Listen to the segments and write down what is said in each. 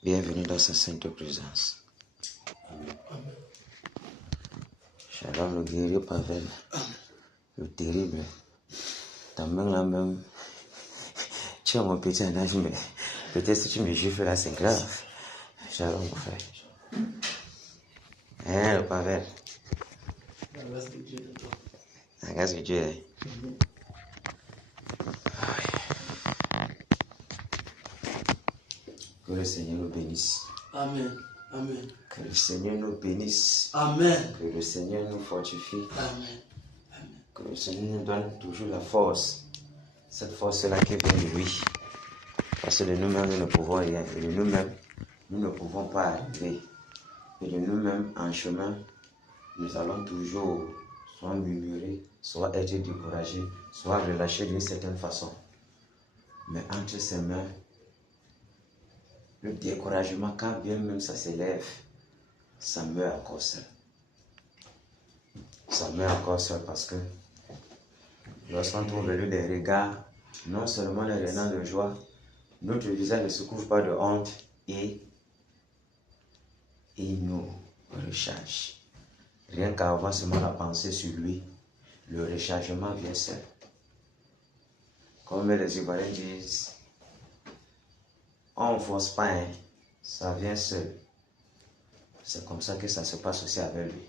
Bienvenue dans sa sainte présence. Shalom, le guerrier Pavel, le terrible. Ta main là même, tu as mon petit âge, mais peut-être si tu me gifles là, c'est grave. Shalom, mon frère. Hein, le Pavel? La grâce de Dieu de toi. La grâce de Dieu. Que le Seigneur nous bénisse. Amen. Amen. Que le Seigneur nous bénisse. Amen. Que le Seigneur nous fortifie. Amen. Amen. Que le Seigneur nous donne toujours la force. Cette force-là qui vient de lui. Parce que de nous-mêmes, nous ne pouvons rien. Et de nous-mêmes, nous ne pouvons pas arriver. Et de nous-mêmes, en chemin, nous allons toujours soit murmurer, soit être découragés, soit relâchés d'une certaine façon. Mais entre ses mains, le découragement, quand bien même ça s'élève, ça meurt encore seul. Ça meurt encore seul parce que lorsqu'on trouve lui des regards, non seulement les renards de joie, notre visage ne se couvre pas de honte et il nous recharge. Rien qu'avoir seulement la pensée sur lui, le rechargement vient seul. Comme les Ivoiriens disent, on ne force pas, hein, ça vient seul. C'est comme ça que ça se passe aussi avec lui.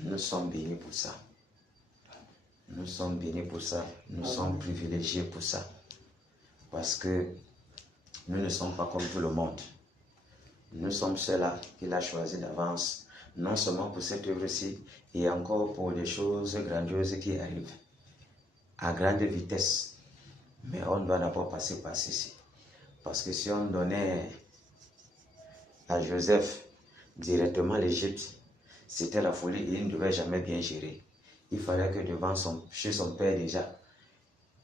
Nous sommes bénis pour ça. Nous sommes bénis pour ça. Nous sommes privilégiés pour ça. Parce que nous ne sommes pas comme tout le monde. Nous sommes ceux-là qu'il a choisi d'avance, non seulement pour cette œuvre-ci, et encore pour des choses grandioses qui arrivent à grande vitesse. Mais on doit d'abord passer par ceci. Parce que si on donnait à Joseph directement l'Égypte, c'était la folie et il ne devait jamais bien gérer. Il fallait que chez son père déjà,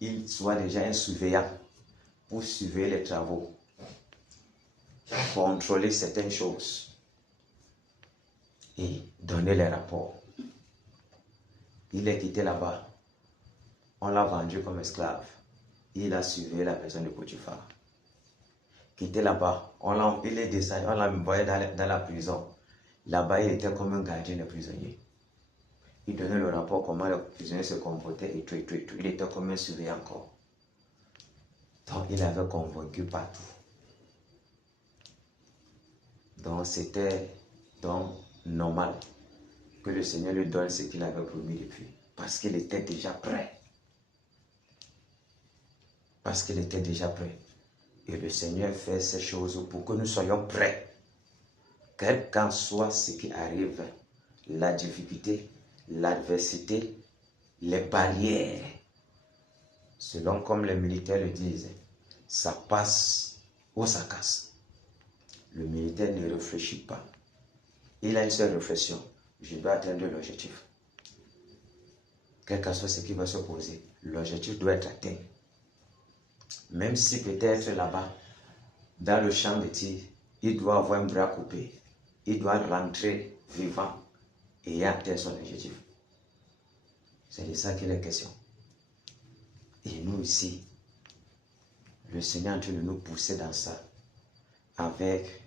il soit déjà un surveillant pour surveiller les travaux, contrôler certaines choses et donner les rapports. Il est quitté là-bas. On l'a vendu comme esclave. Il a surveillé la personne de Potiphar. Quitté là-bas, il est descendu, on l'a envoyé dans la prison. Là-bas, il était comme un gardien de prisonniers. Il donnait le rapport comment les prisonniers se comportaient et tout. Il était comme un surveillant encore. Donc, il avait convaincu partout. Donc, c'était donc normal que le Seigneur lui donne ce qu'il avait promis depuis. Parce qu'il était déjà prêt. Parce qu'il était déjà prêt. Et le Seigneur fait ces choses pour que nous soyons prêts. Quel qu'en soit ce qui arrive, la difficulté, l'adversité, les barrières, selon comme les militaires le disent, ça passe ou ça casse. Le militaire ne réfléchit pas. Il a une seule réflexion. Je dois atteindre l'objectif. Quel qu'en soit ce qui va se poser, l'objectif doit être atteint. Même si peut-être là-bas, dans le champ de tir, il doit avoir un bras coupé. Il doit rentrer vivant et atteindre son objectif. C'est de ça qu'il est question. Et nous ici, le Seigneur est en train de nous pousser dans ça, avec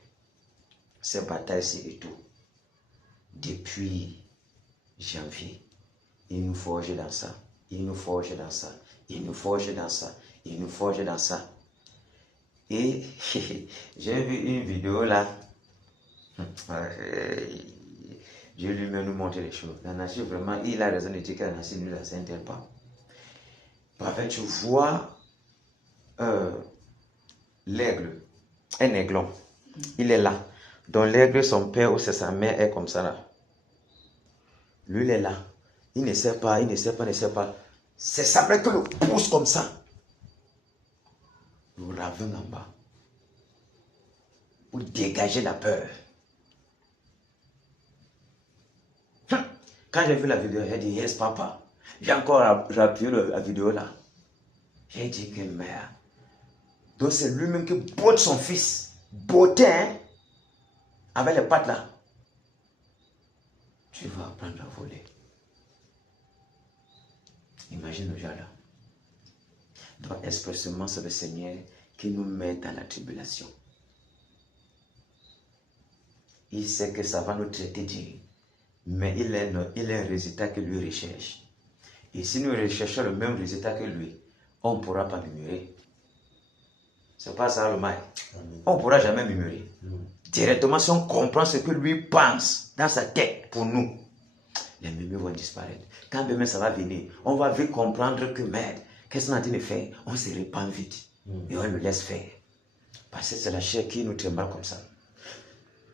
ces batailles-ci et tout. Depuis janvier, il nous forge dans ça, il nous forge dans ça, il nous forge dans ça, il nous forge dans ça. Et j'ai vu une vidéo là, Dieu lui-même nous montre les choses. La nature, vraiment, il a raison de dire que la nature ne nous s'intègre pas. Parfait, tu vois l'aigle, un aiglon, il est là. Donc l'aigle, son père ou c'est sa mère est comme ça là. Lui, il est là. Il ne sait pas, il ne sait pas, il ne sait pas. C'est sa mère qui le pousse comme ça. Le ravin en bas. Pour dégager la peur. Quand j'ai vu la vidéo, j'ai dit, yes papa. J'ai encore appuyé la vidéo là. J'ai dit que merde. Donc c'est lui-même qui botte son fils. Botté, hein, avec les pattes là. Tu vas apprendre à voler. Imagine le genre là. Donc expressément c'est le Seigneur qui nous met dans la tribulation. Il sait que ça va nous traiter dur, mais il a un résultat que lui recherche. Et si nous recherchons le même résultat que lui, on ne pourra pas murmurer. C'est pas ça le mal. On ne pourra jamais murmurer. Directement, si on comprend ce que lui pense dans sa tête pour nous, les murmures vont disparaître. Quand même ça va venir, on va vite comprendre que merde, qu'est-ce qu'on a en train de faire? On se répand vite et on le laisse faire. Parce que c'est la chair qui nous tremble comme ça.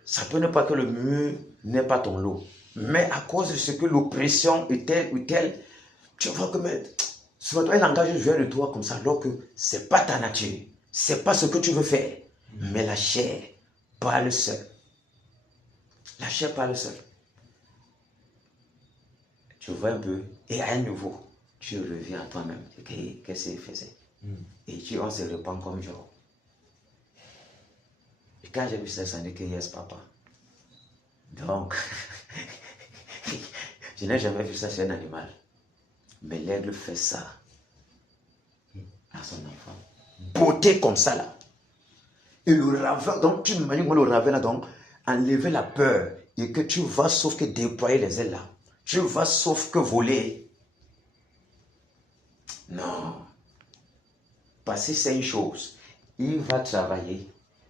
Ça peut ne pas que le mur n'est pas ton lot, mais à cause de ce que l'oppression est telle ou telle, tu vois que souvent toi, un langage vient de toi comme ça, alors que ce n'est pas ta nature, ce n'est pas ce que tu veux faire, mais la chair parle seule. La chair parle seule. Tu vois un peu, et à un niveau, tu reviens à toi-même. Qu'est-ce qu'il faisait? Et on se répand comme genre. Et quand j'ai vu ça, ça dit que yes, papa. Donc, je n'ai jamais vu ça chez un animal. Mais l'aigle fait ça à son enfant. Beauté comme ça là. Et le raven, donc tu imagines le raven là, donc enlever la peur et que tu vas sauf que déployer les ailes là. Tu vas sauf que voler. Non. Parce que c'est une chose. Il va travailler.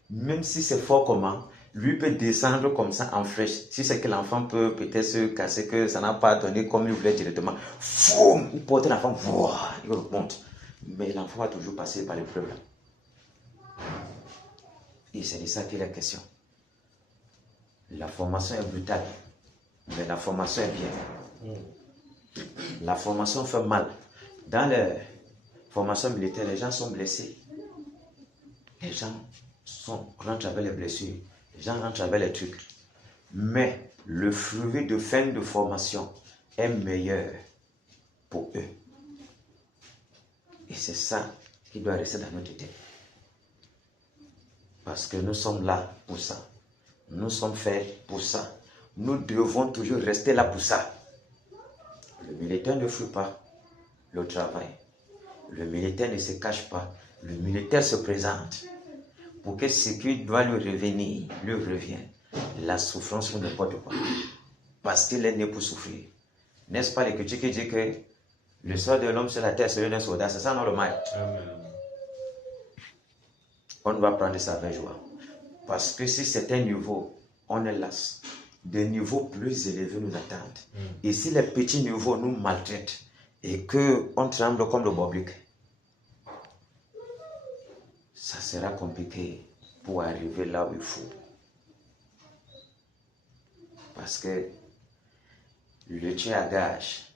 Même si c'est fort comment, lui peut descendre comme ça en flèche. Si c'est que l'enfant peut peut-être se casser, que ça n'a pas donné comme il voulait directement. Foum, il porte l'enfant, il remonte. Mais l'enfant va toujours passer par l'épreuve là. Et c'est de ça qu'il est question. La formation est brutale, mais la formation est bien. La formation fait mal. Dans les formations militaires, les gens sont blessés. Les gens rentrent avec les blessures. Les gens rentrent avec les trucs. Mais le fruit de fin de formation est meilleur pour eux. Et c'est ça qui doit rester dans notre tête. Parce que nous sommes là pour ça. Nous sommes faits pour ça. Nous devons toujours rester là pour ça. Le militaire ne fuit pas le travail. Le militaire ne se cache pas. Le militaire se présente pour que ce qui doit lui revenir, lui revienne. La souffrance ou n'importe quoi. Parce qu'il est né pour souffrir. N'est-ce pas l'écriture qui dit que le sort de l'homme sur la terre, c'est un soldat? C'est ça normal. Amen. On doit prendre ça avec joie. Parce que si c'est un niveau, on est las. Des niveaux plus élevés nous attendent. Et si les petits niveaux nous maltraitent et qu'on tremble comme le boblic, ça sera compliqué pour arriver là où il faut. Parce que le tir à gage,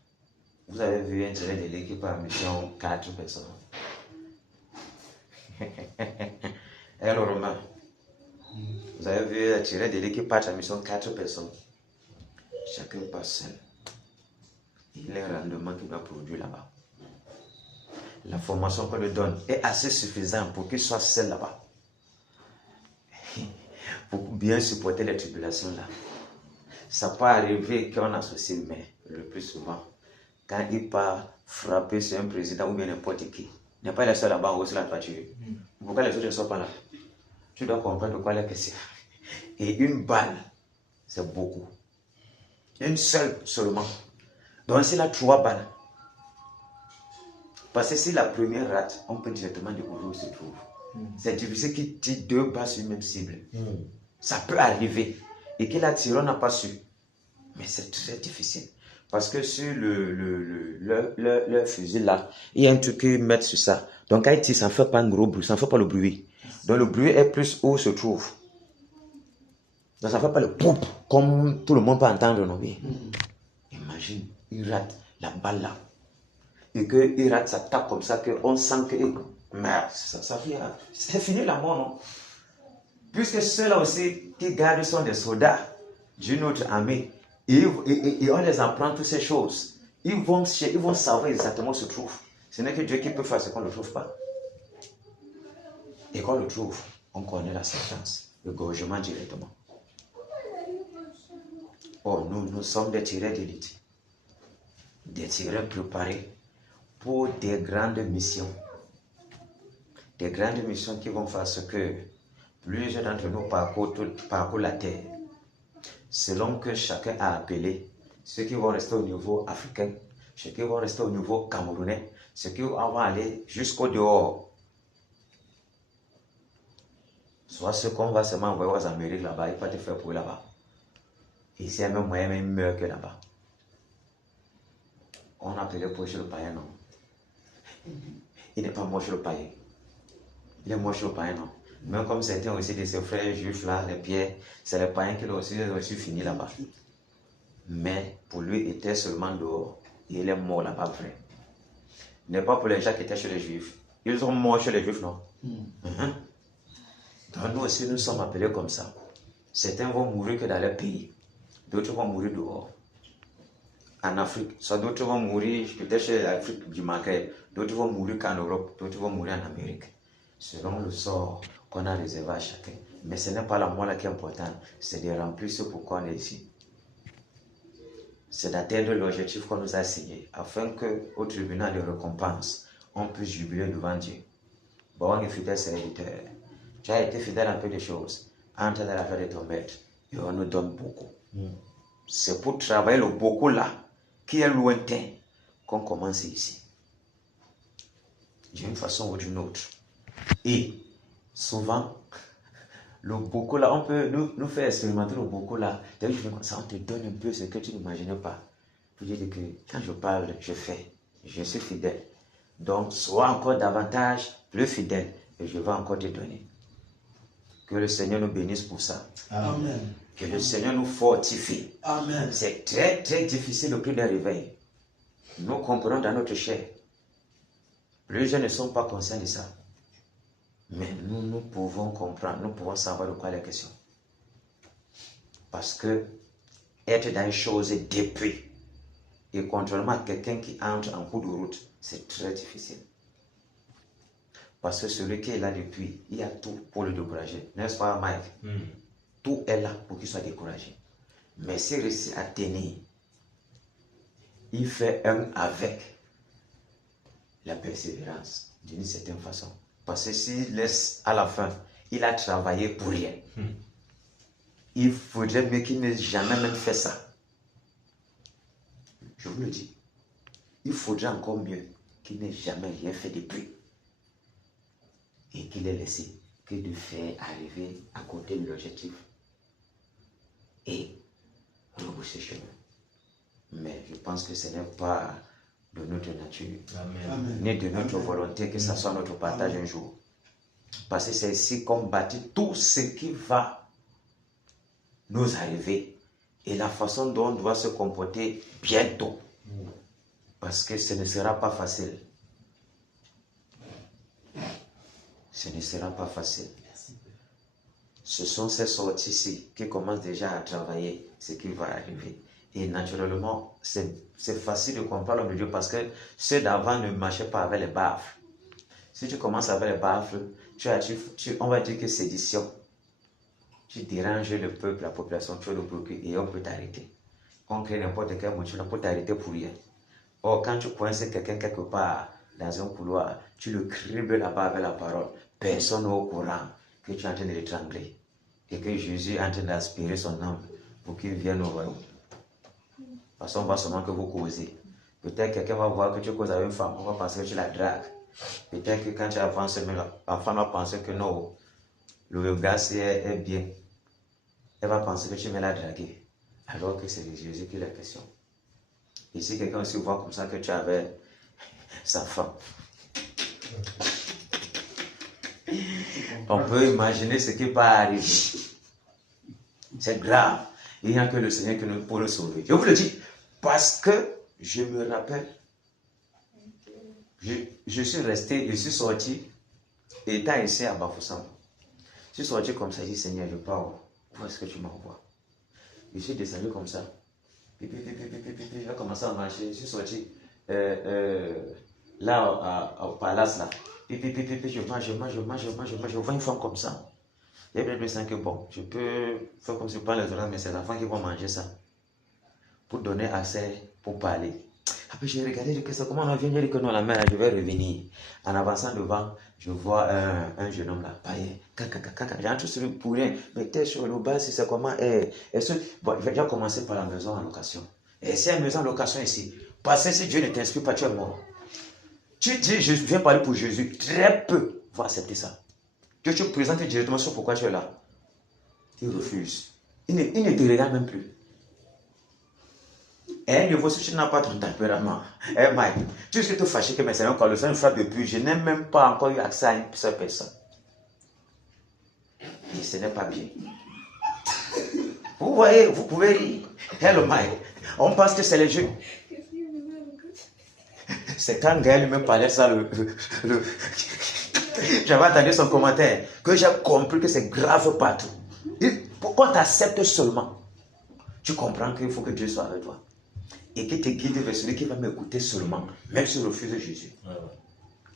vous avez vu un tiré de l'équipe à mission 4 personnes. Et le Romain, vous avez vu tirer de l'équipe à mission 4 personnes. Chacun passe seul. Il y a un rendement qu'il doit produire là-bas. La formation qu'on lui donne est assez suffisante pour qu'il soit seul là-bas. Pour bien supporter les tribulations là. Ça peut arriver qu'on associe, mais le plus souvent, quand il part frapper sur un président ou bien n'importe qui, il n'est pas le seul là-bas en haut sur la voiture. Pourquoi les autres ne sont pas là? Tu dois comprendre de quoi la question. Et une balle, c'est beaucoup. Une seule seulement. Donc s'il a 3 balles, parce que si la première rate, on peut directement découvrir où se trouve. C'est difficile qu'il tire 2 balles sur une même cible. Ça peut arriver. Et qu'il a tiré, on n'a pas su. Mais c'est très difficile. Parce que sur le fusil là, il y a un truc qu'ils mettent sur ça. Donc quand il tire, ça ne fait pas un gros bruit, ça ne fait pas le bruit. Donc le bruit est plus où se trouve. Donc ça ne fait pas le poup comme tout le monde peut entendre. Non? Imagine, il rate la balle là. Et qu'il rate sa tape comme ça, qu'on sent que merde, ça vient. C'est fini la mort, non? Puisque ceux-là aussi qui gardent sont des soldats d'une autre armée. Et on les apprend toutes ces choses. Ils vont savoir exactement où se trouve. Ce n'est que Dieu qui peut faire ce qu'on ne le trouve pas. Et quand on le trouve, on connaît la sentence, le gorgement directement. Oh, nous sommes des tireurs d'élite. Des tireurs préparés pour des grandes missions. des grandes missions qui vont faire ce que plusieurs d'entre nous parcourent la terre. Selon que chacun a appelé, ceux qui vont rester au niveau africain, ceux qui vont rester au niveau camerounais, ceux qui vont aller jusqu'au dehors. Soit ceux qu'on va seulement envoyer aux Amériques là-bas, il ne va pas te faire pour là-bas. Ici, il y a même moyen même mieux que là-bas. On a appelé pour chez le païen, non? Il n'est pas mort chez le païen. Il est mort chez le païen, non? Même comme certains aussi de ses frères juifs là, les pierres, c'est les païens qui l'ont aussi fini là-bas. Mais pour lui, il était seulement dehors. Il est mort là-bas, vrai. Ce n'est pas pour les gens qui étaient chez les juifs. Ils sont morts chez les juifs, non? Donc nous aussi, nous sommes appelés comme ça. Certains vont mourir que dans leur pays. D'autres vont mourir dehors. En Afrique, soit d'autres vont mourir peut-être chez l'Afrique du Maghreb. D'autres vont mourir qu'en Europe. D'autres vont mourir en Amérique. Selon le sort qu'on a réservé à chacun. Mais ce n'est pas la moi qui est importante. C'est de remplir ce pourquoi on est ici. C'est d'atteindre l'objectif qu'on nous a assigné. Afin qu'au tribunal de récompense, on puisse jubiler devant Dieu. Bon, et fidèle serviteur. Tu as été fidèle à peu de choses. Entre dans l'affaire de ton maître. Et on nous donne beaucoup. C'est pour travailler le beaucoup là, qui est lointain, qu'on commence ici. D'une façon ou d'une autre. Et souvent, le beaucoup là, on peut nous faire expérimenter le beaucoup là. Dès que je fais comme ça, on te donne un peu ce que tu n'imaginais pas. Pour dire que quand je parle, je fais. Je suis fidèle. Donc, sois encore davantage plus fidèle. Et je vais encore te donner. Que le Seigneur nous bénisse pour ça. Amen. Que le Seigneur nous fortifie. Amen. C'est très très difficile le prix d'un réveil. Nous comprenons dans notre chair. Plusieurs ne sont pas conscients de ça. Mais nous pouvons comprendre, nous pouvons savoir de quoi il est question. Parce que être dans une chose depuis, et contrairement à quelqu'un qui entre en cours de route, c'est très difficile. Parce que celui qui est là depuis, il y a tout pour le décourager. N'est-ce pas, Mike? Tout est là pour qu'il soit découragé. Mais s'il réussit à tenir, il fait un avec la persévérance, d'une certaine façon. Parce que s'il laisse à la fin, il a travaillé pour rien. Il faudrait mieux qu'il n'ait jamais même fait ça. Je vous le dis. Il faudrait encore mieux qu'il n'ait jamais rien fait depuis. Et qu'il ait laissé que de faire arriver à côté de l'objectif. Et rebrousser chemin. Mais je pense que ce n'est pas de notre nature, ni de notre volonté que ça soit notre partage un jour. Parce que c'est ici qu'on bâtit tout ce qui va nous arriver et la façon dont on doit se comporter bientôt. Parce que ce ne sera pas facile. Ce ne sera pas facile. Ce sont ces sorties-ci qui commencent déjà à travailler ce qui va arriver. Et naturellement, c'est facile de comprendre l'homme de Dieu parce que ceux d'avant ne marchaient pas avec les baffles. Si tu commences avec les baffles, on va dire que sédition. Tu déranges le peuple, la population, tu veux le bloquer et on peut t'arrêter. On crée n'importe quel motif pour t'arrêter pour rien. Or, quand tu coinces quelqu'un quelque part dans un couloir, tu le cribles là-bas avec la parole. Personne n'est au courant que tu es en train de l'étrangler et que Jésus est en train d'aspirer son âme pour qu'il vienne au royaume. Parce qu'on voit seulement que vous causez. Peut-être quelqu'un va voir que tu causes avec une femme, on va penser que tu la dragues. Peut-être que quand tu avances, l'enfant va penser que non, le gars est bien. Elle va penser que tu veux la draguer. Alors que c'est de Jésus qui est la question. Et si quelqu'un aussi voit comme ça que tu avais sa femme, on peut imaginer ce qui peut arriver. C'est grave. Il n'y a que le Seigneur qui nous peut le sauver. Je vous le dis, parce que je me rappelle, je suis resté, je suis sorti, étant ici à Bafoussam. Je suis sorti comme ça, je dis Seigneur, je pars. Où est-ce que tu m'envoies? Je suis descendu comme ça. J'ai commencé à marcher. Je suis sorti là au palace là. Je vois une femme comme ça. Il y a peut-être que bon, je peux faire comme si je parle les oreilles, mais c'est l'enfant qui va manger ça. Pour donner accès, pour parler. Après, j'ai regardé, comment on vient, j'ai dit que non, la mère, je vais revenir. En avançant devant, Je vois un jeune homme là, païen. J'entre sur le pour rien. Mais t'es sur le bas, si c'est comment. Bon, je vais déjà commencer par la maison en location. Et c'est une maison en location ici. Parce que si Dieu ne t'inspire pas, tu es mort. Tu dis, je viens parler pour Jésus. Très peu vont accepter ça. Que tu présentes directement sur pourquoi tu es là. Il refuse. Il ne te regarde même plus. Et ne vaut si tu n'as pas ton tempérament. Mike, tu sais tout fâché que mes seigneurs, quand le Seigneur frappe depuis, je n'ai même pas encore eu accès à une seule personne. Et ce n'est pas bien. Vous voyez, vous pouvez rire. Hello Mike. On pense que c'est les jeux. C'est quand Gaël me parlait ça, j'avais entendu son commentaire, que j'ai compris que c'est grave partout. Pourquoi tu acceptes seulement? Tu comprends qu'il faut que Dieu soit avec toi. Et qu'il te guide vers celui qui va m'écouter seulement, même si je refuse Jésus.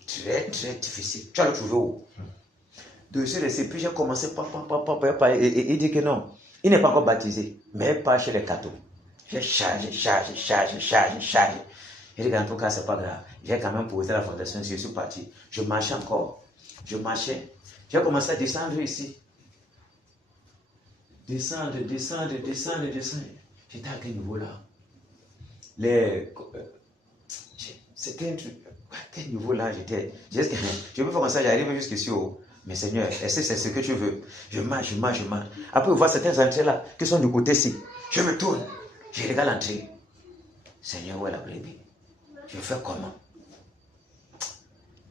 Très, très difficile. Tu vas le trouver où? De ce récit, puis j'ai commencé et il dit que non, il n'est pas encore baptisé, mais pas chez les cathos. J'ai chargé. Il dit qu'en tout cas, c'est pas grave. J'ai quand même posé la fondation, je suis parti. Je marchais encore. J'ai commencé à descendre ici. Descendre. J'étais à quel niveau là? C'était un truc. À quel niveau là j'étais? Je peux faire comme ça, j'arrive jusqu'ici. Mais Seigneur, est-ce que c'est ce que tu veux? Je marche. Après, on voit certaines entrées là qui sont du côté-ci. Je me tourne. Je regarde l'entrée. Seigneur, où est la brebis? Je fais comment?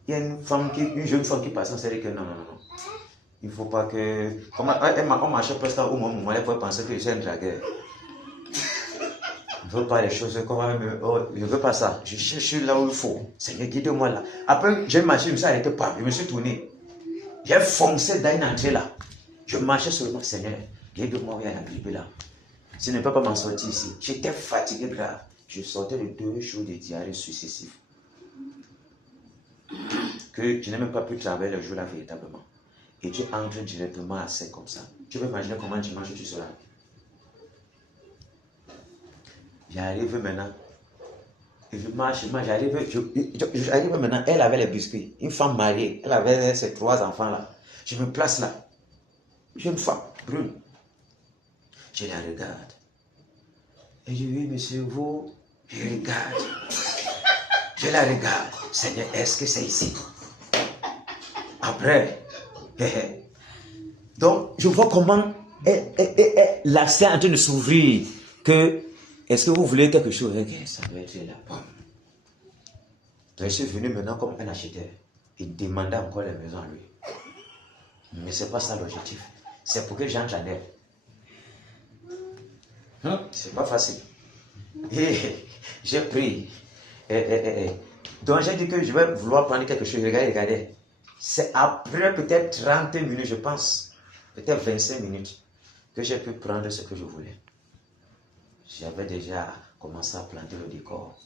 Il y a une jeune femme qui passe, on s'est dit que non. Il ne faut pas que. On marchait presque au moment où elle pouvait penser que je suis un dragueur. Je ne veux pas les choses comme je ne veux pas ça. Je cherche là où il faut. Seigneur, guide-moi là. Après, j'ai marché, je me suis arrêté pas. Je me suis tourné. J'ai foncé dans une entrée là. Je marchais seulement, Seigneur, guide-moi où il y a la grippe là. Je ne peux pas m'en sortir ici. J'étais fatigué grave. Je sortais de 2 jours de diarrhée successifs. Que je n'ai même pas pu travailler le jour là véritablement. Et tu entres directement à sec comme ça. Tu peux imaginer comment dimanche tu seras. J'arrive maintenant. Et je marche, j'arrive maintenant. Elle avait les biscuits. Une femme mariée. Elle avait ses 3 enfants là. Je me place là. Jeune femme, brune. Je la regarde. Et je dis, oui, monsieur, vous, je regarde. Je la regarde. Seigneur, est-ce que c'est ici? Après, donc, je vois comment l'accès est en train de s'ouvrir. Que, est-ce que vous voulez quelque chose? Ça doit être là. Donc, je suis venu maintenant comme un acheteur. Il demandait encore les maisons à lui. Mais ce n'est pas ça l'objectif. C'est pour que j'entre en elle. C'est pas facile. Et j'ai pris. Donc j'ai dit que je vais vouloir prendre quelque chose. Regardez. C'est après peut-être 30 minutes, je pense. Peut-être 25 minutes. Que j'ai pu prendre ce que je voulais. J'avais déjà commencé à planter le décor.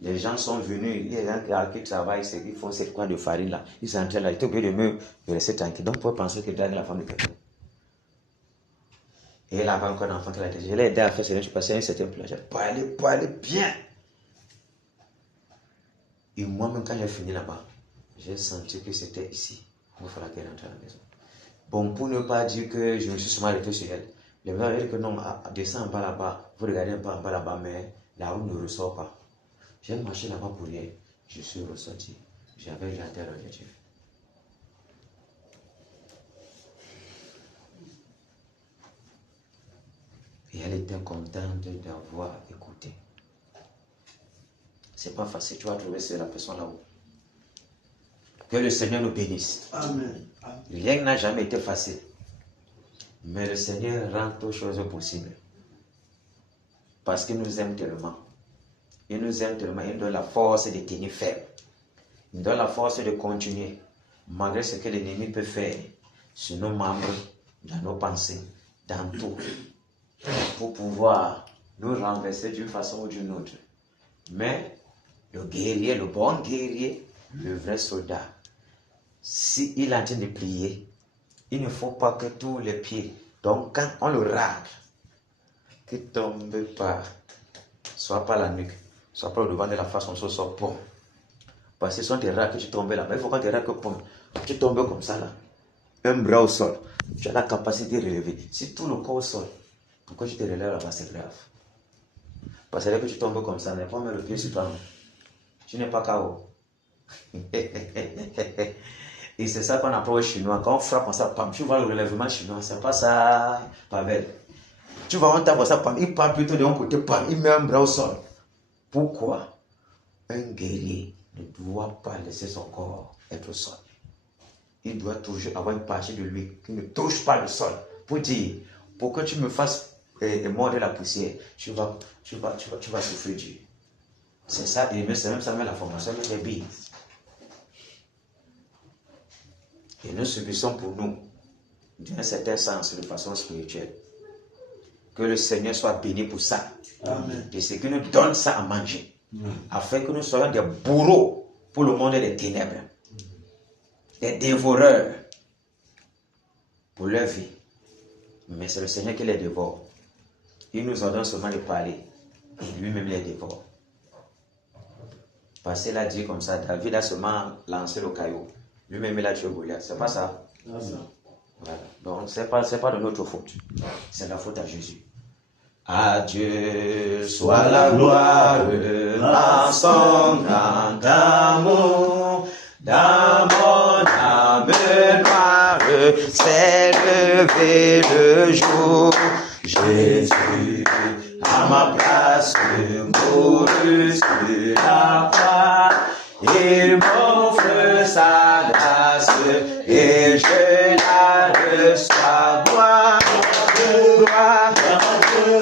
Les gens sont venus. Il y a des gens qui travaillent, qui font cette coin de farine là. Ils sont entrés là. Ils étaient obligés de me laisser tranquille. Donc, pour penser que Daniel la femme de quelqu'un. Et elle avait encore un enfant qu'elle a déjà. Je l'ai aidé à faire ce que je passais à un certain plage. Parler bien. Et moi-même, quand j'ai fini là-bas, j'ai senti que c'était ici. Il va falloir qu'elle rentre à la maison. Bon, pour ne pas dire que je me suis seulement arrêté sur elle. Les gens disent que non, descends en bas là-bas. Vous regardez un peu en bas là-bas, mais la route ne ressort pas. J'ai marché là-bas pour rien. Je suis ressorti. J'avais déjà atteint l'objectif. Et elle était contente d'avoir écouté. C'est pas facile, tu vas trouver c'est la personne là-haut. Que le Seigneur nous bénisse. Amen. Rien n'a jamais été facile. Mais le Seigneur rend toutes choses possibles. Parce qu'il nous aime tellement. Il nous aime tellement. Il nous donne la force de tenir ferme. Il nous donne la force de continuer. Malgré ce que l'ennemi peut faire sur nos membres, dans nos pensées, dans tout. Pour pouvoir nous renverser d'une façon ou d'une autre. Mais le guerrier, le bon guerrier, le vrai soldat, s'il est en train de prier, il ne faut pas que tous les pieds, donc quand on le rate, qu'il ne tombe pas, soit par la nuque, soit par le devant de la face, on se sort pomme. Parce que si on te rate que tu tombes là-bas, il faut qu'on te rate que pomme. Tu tombes comme ça là, un bras au sol, tu as la capacité de relever. Si tout le corps au sol, pourquoi tu te relèves là-bas, c'est grave. Parce que dès que tu tombes comme ça, n'est pas mettre le pied sur toi. Tu n'es pas KO. Et c'est ça qu'on appelle au chinois. Quand on frappe comme ça, pam, tu vois le relèvement chinois, c'est pas ça, Pavel. Tu vois, on tape comme ça, pam, il part plutôt de un côté, pam, il met un bras au sol. Pourquoi un guerrier ne doit pas laisser son corps être au sol? Il doit toujours avoir une partie de lui qui ne touche pas le sol. Pour dire, pour que tu me fasses mordre la poussière, tu vas souffrir Dieu. C'est ça, et c'est même ça, mais la formation, même les billes. Et nous subissons pour nous, d'un certain sens, de façon spirituelle. Que le Seigneur soit béni pour ça. Amen. Et c'est qu'il nous donne ça à manger. Afin que nous soyons des bourreaux pour le monde des ténèbres. Des dévoreurs pour leur vie. Mais c'est le Seigneur qui les dévore. Il nous ordonne seulement de parler. Et lui-même les dévore. Parce qu'il a dit comme ça, David a seulement lancé le caillou. Lui-même il a tué Goliath. C'est pas ça. Voilà. Donc c'est pas de notre faute. C'est la faute à Jésus. À Dieu soit la gloire en son grand amour. Dans mon âme noire s'est levé le jour. Jésus à ma place mourut sur la croix. Il m'offre sa grâce et je la reçois. Gloire,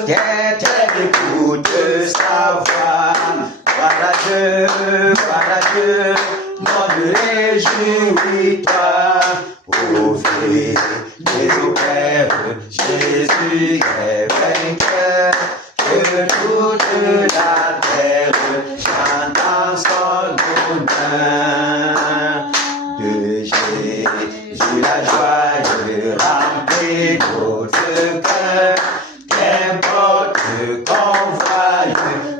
qu'être l'écoute de sa voix. Voilà Dieu, mon réjouis-toi. Ô Fils des Pères, Jésus est vainqueur. Que toute la terre chante en son honneur. De Jésus la joie remplit notre cœur. Qu'importe qu'on voie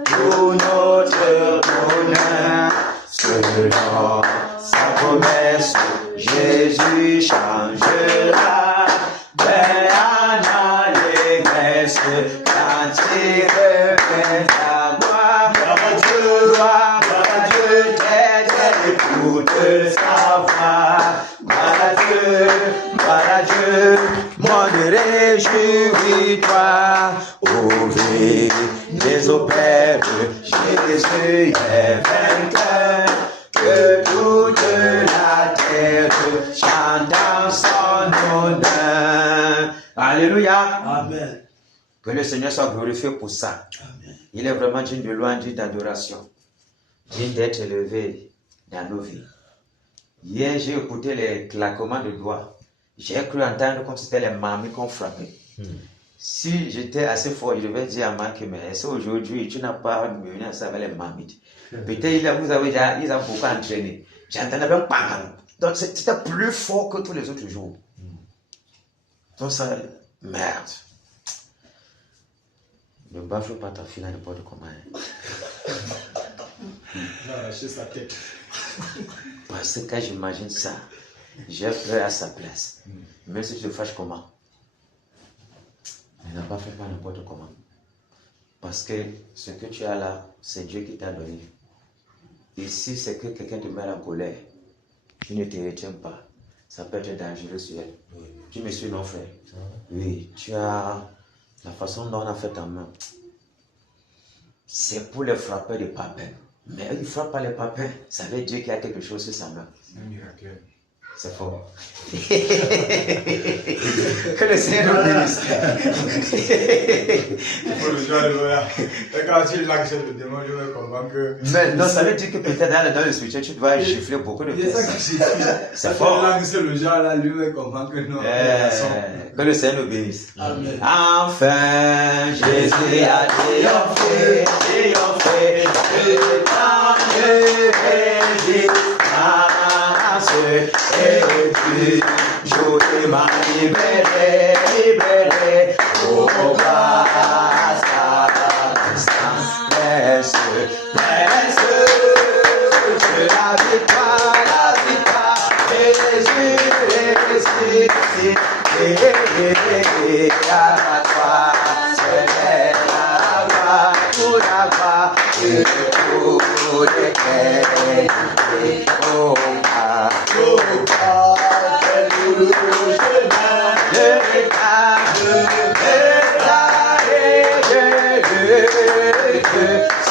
tout notre bonheur. Selon sa promesse, Jésus changera. Ben en allégresse, quand il revient à moi. Gloire à Dieu, écoute sa voix. Gloire à Dieu, mon réjouis-toi. Ô vie des opères, Jésus est vainqueur. Que toute la terre chante en son honneur. Alléluia. Amen. Que le Seigneur soit glorifié pour ça. Amen. Il est vraiment digne de louange, digne d'adoration, digne d'être élevé dans nos vies. Hier, j'ai écouté les claquements de doigts. J'ai cru entendre comme si c'était les mamies qu'on frappait. Si j'étais assez fort, je devais dire à Marc, mais est-ce qu'aujourd'hui, tu n'as pas mené à ça avec les mamies? Peut-être ils ont beaucoup entraîné. J'entendais bien bang. Donc c'était plus fort que tous les autres jours. Donc ça, merde. Ne bafle pas ta fille à n'importe comment. Il va arracher sa tête. Parce que quand j'imagine ça, j'ai peur à sa place. Même si tu te fâches comment? Ne pas faire pas n'importe comment. Parce que ce que tu as là, c'est Dieu qui t'a donné. Et si c'est que quelqu'un te met en colère, tu ne te retiens pas. Ça peut être dangereux sur elle. Oui. Tu me suis, non, frère? Oui, tu as la façon dont on a fait ta main. C'est pour les frappeurs de papins. Mais il ne frappe pas les papins. Ça veut dire qu'il y a quelque chose sur sa main. C'est un miracle. C'est fort. Que le Seigneur nous bénisse. Il faut le joie de voir. Et quand tu l'acceptes le démon, je vais comprendre que. Mais non, ça veut dire que peut-être dans le spirituel, tu dois gifler beaucoup de personnes. C'est fort. C'est le genre là, lui va comprendre que non. Que le Seigneur nous bénisse. Amen. Enfin, Jésus a triomphé, triomphé. Le temps de résistance est plus. Je m'a libéré, libéré. Oh, grâce à la distance. Laisse, la victoire, et à toi, Seigneur, la gloire, pour la gloire, et pour l'éternité. Oh,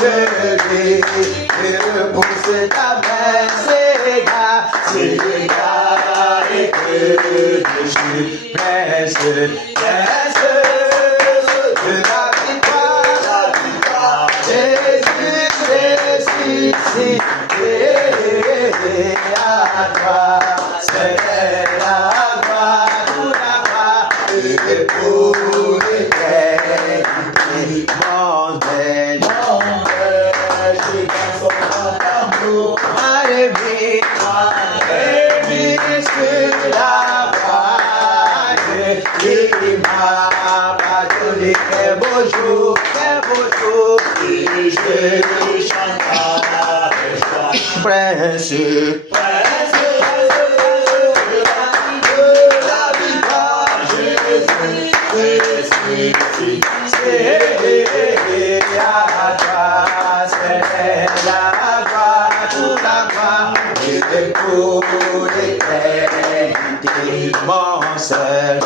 celui qui repousse ta main, c'est gars, et que Jésus presse de la victoire, Jésus ressuscité à toi, c'est la gloire, pour la gloire, et pour l'éternité, mon Dieu. Il m'a pardonné, quel beau jour, et je chanterai, prince, de la victoire, Jésus, c'est à toi, c'est la gloire, toute la gloire, et pour l'éternité, mon seul.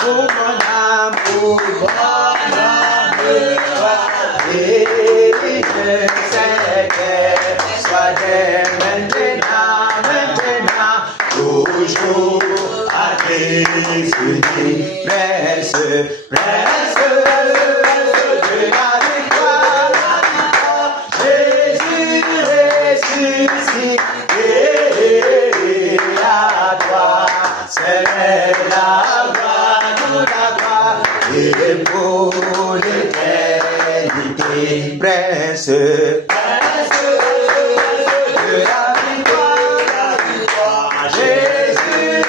Pour mon âme, et je sais que soit dès maintenant, toujours à tes unis, presse de la victoire, Jésus ressuscité à toi. C'est la gloire, et pour l'éternité, prince de la victoire, Jésus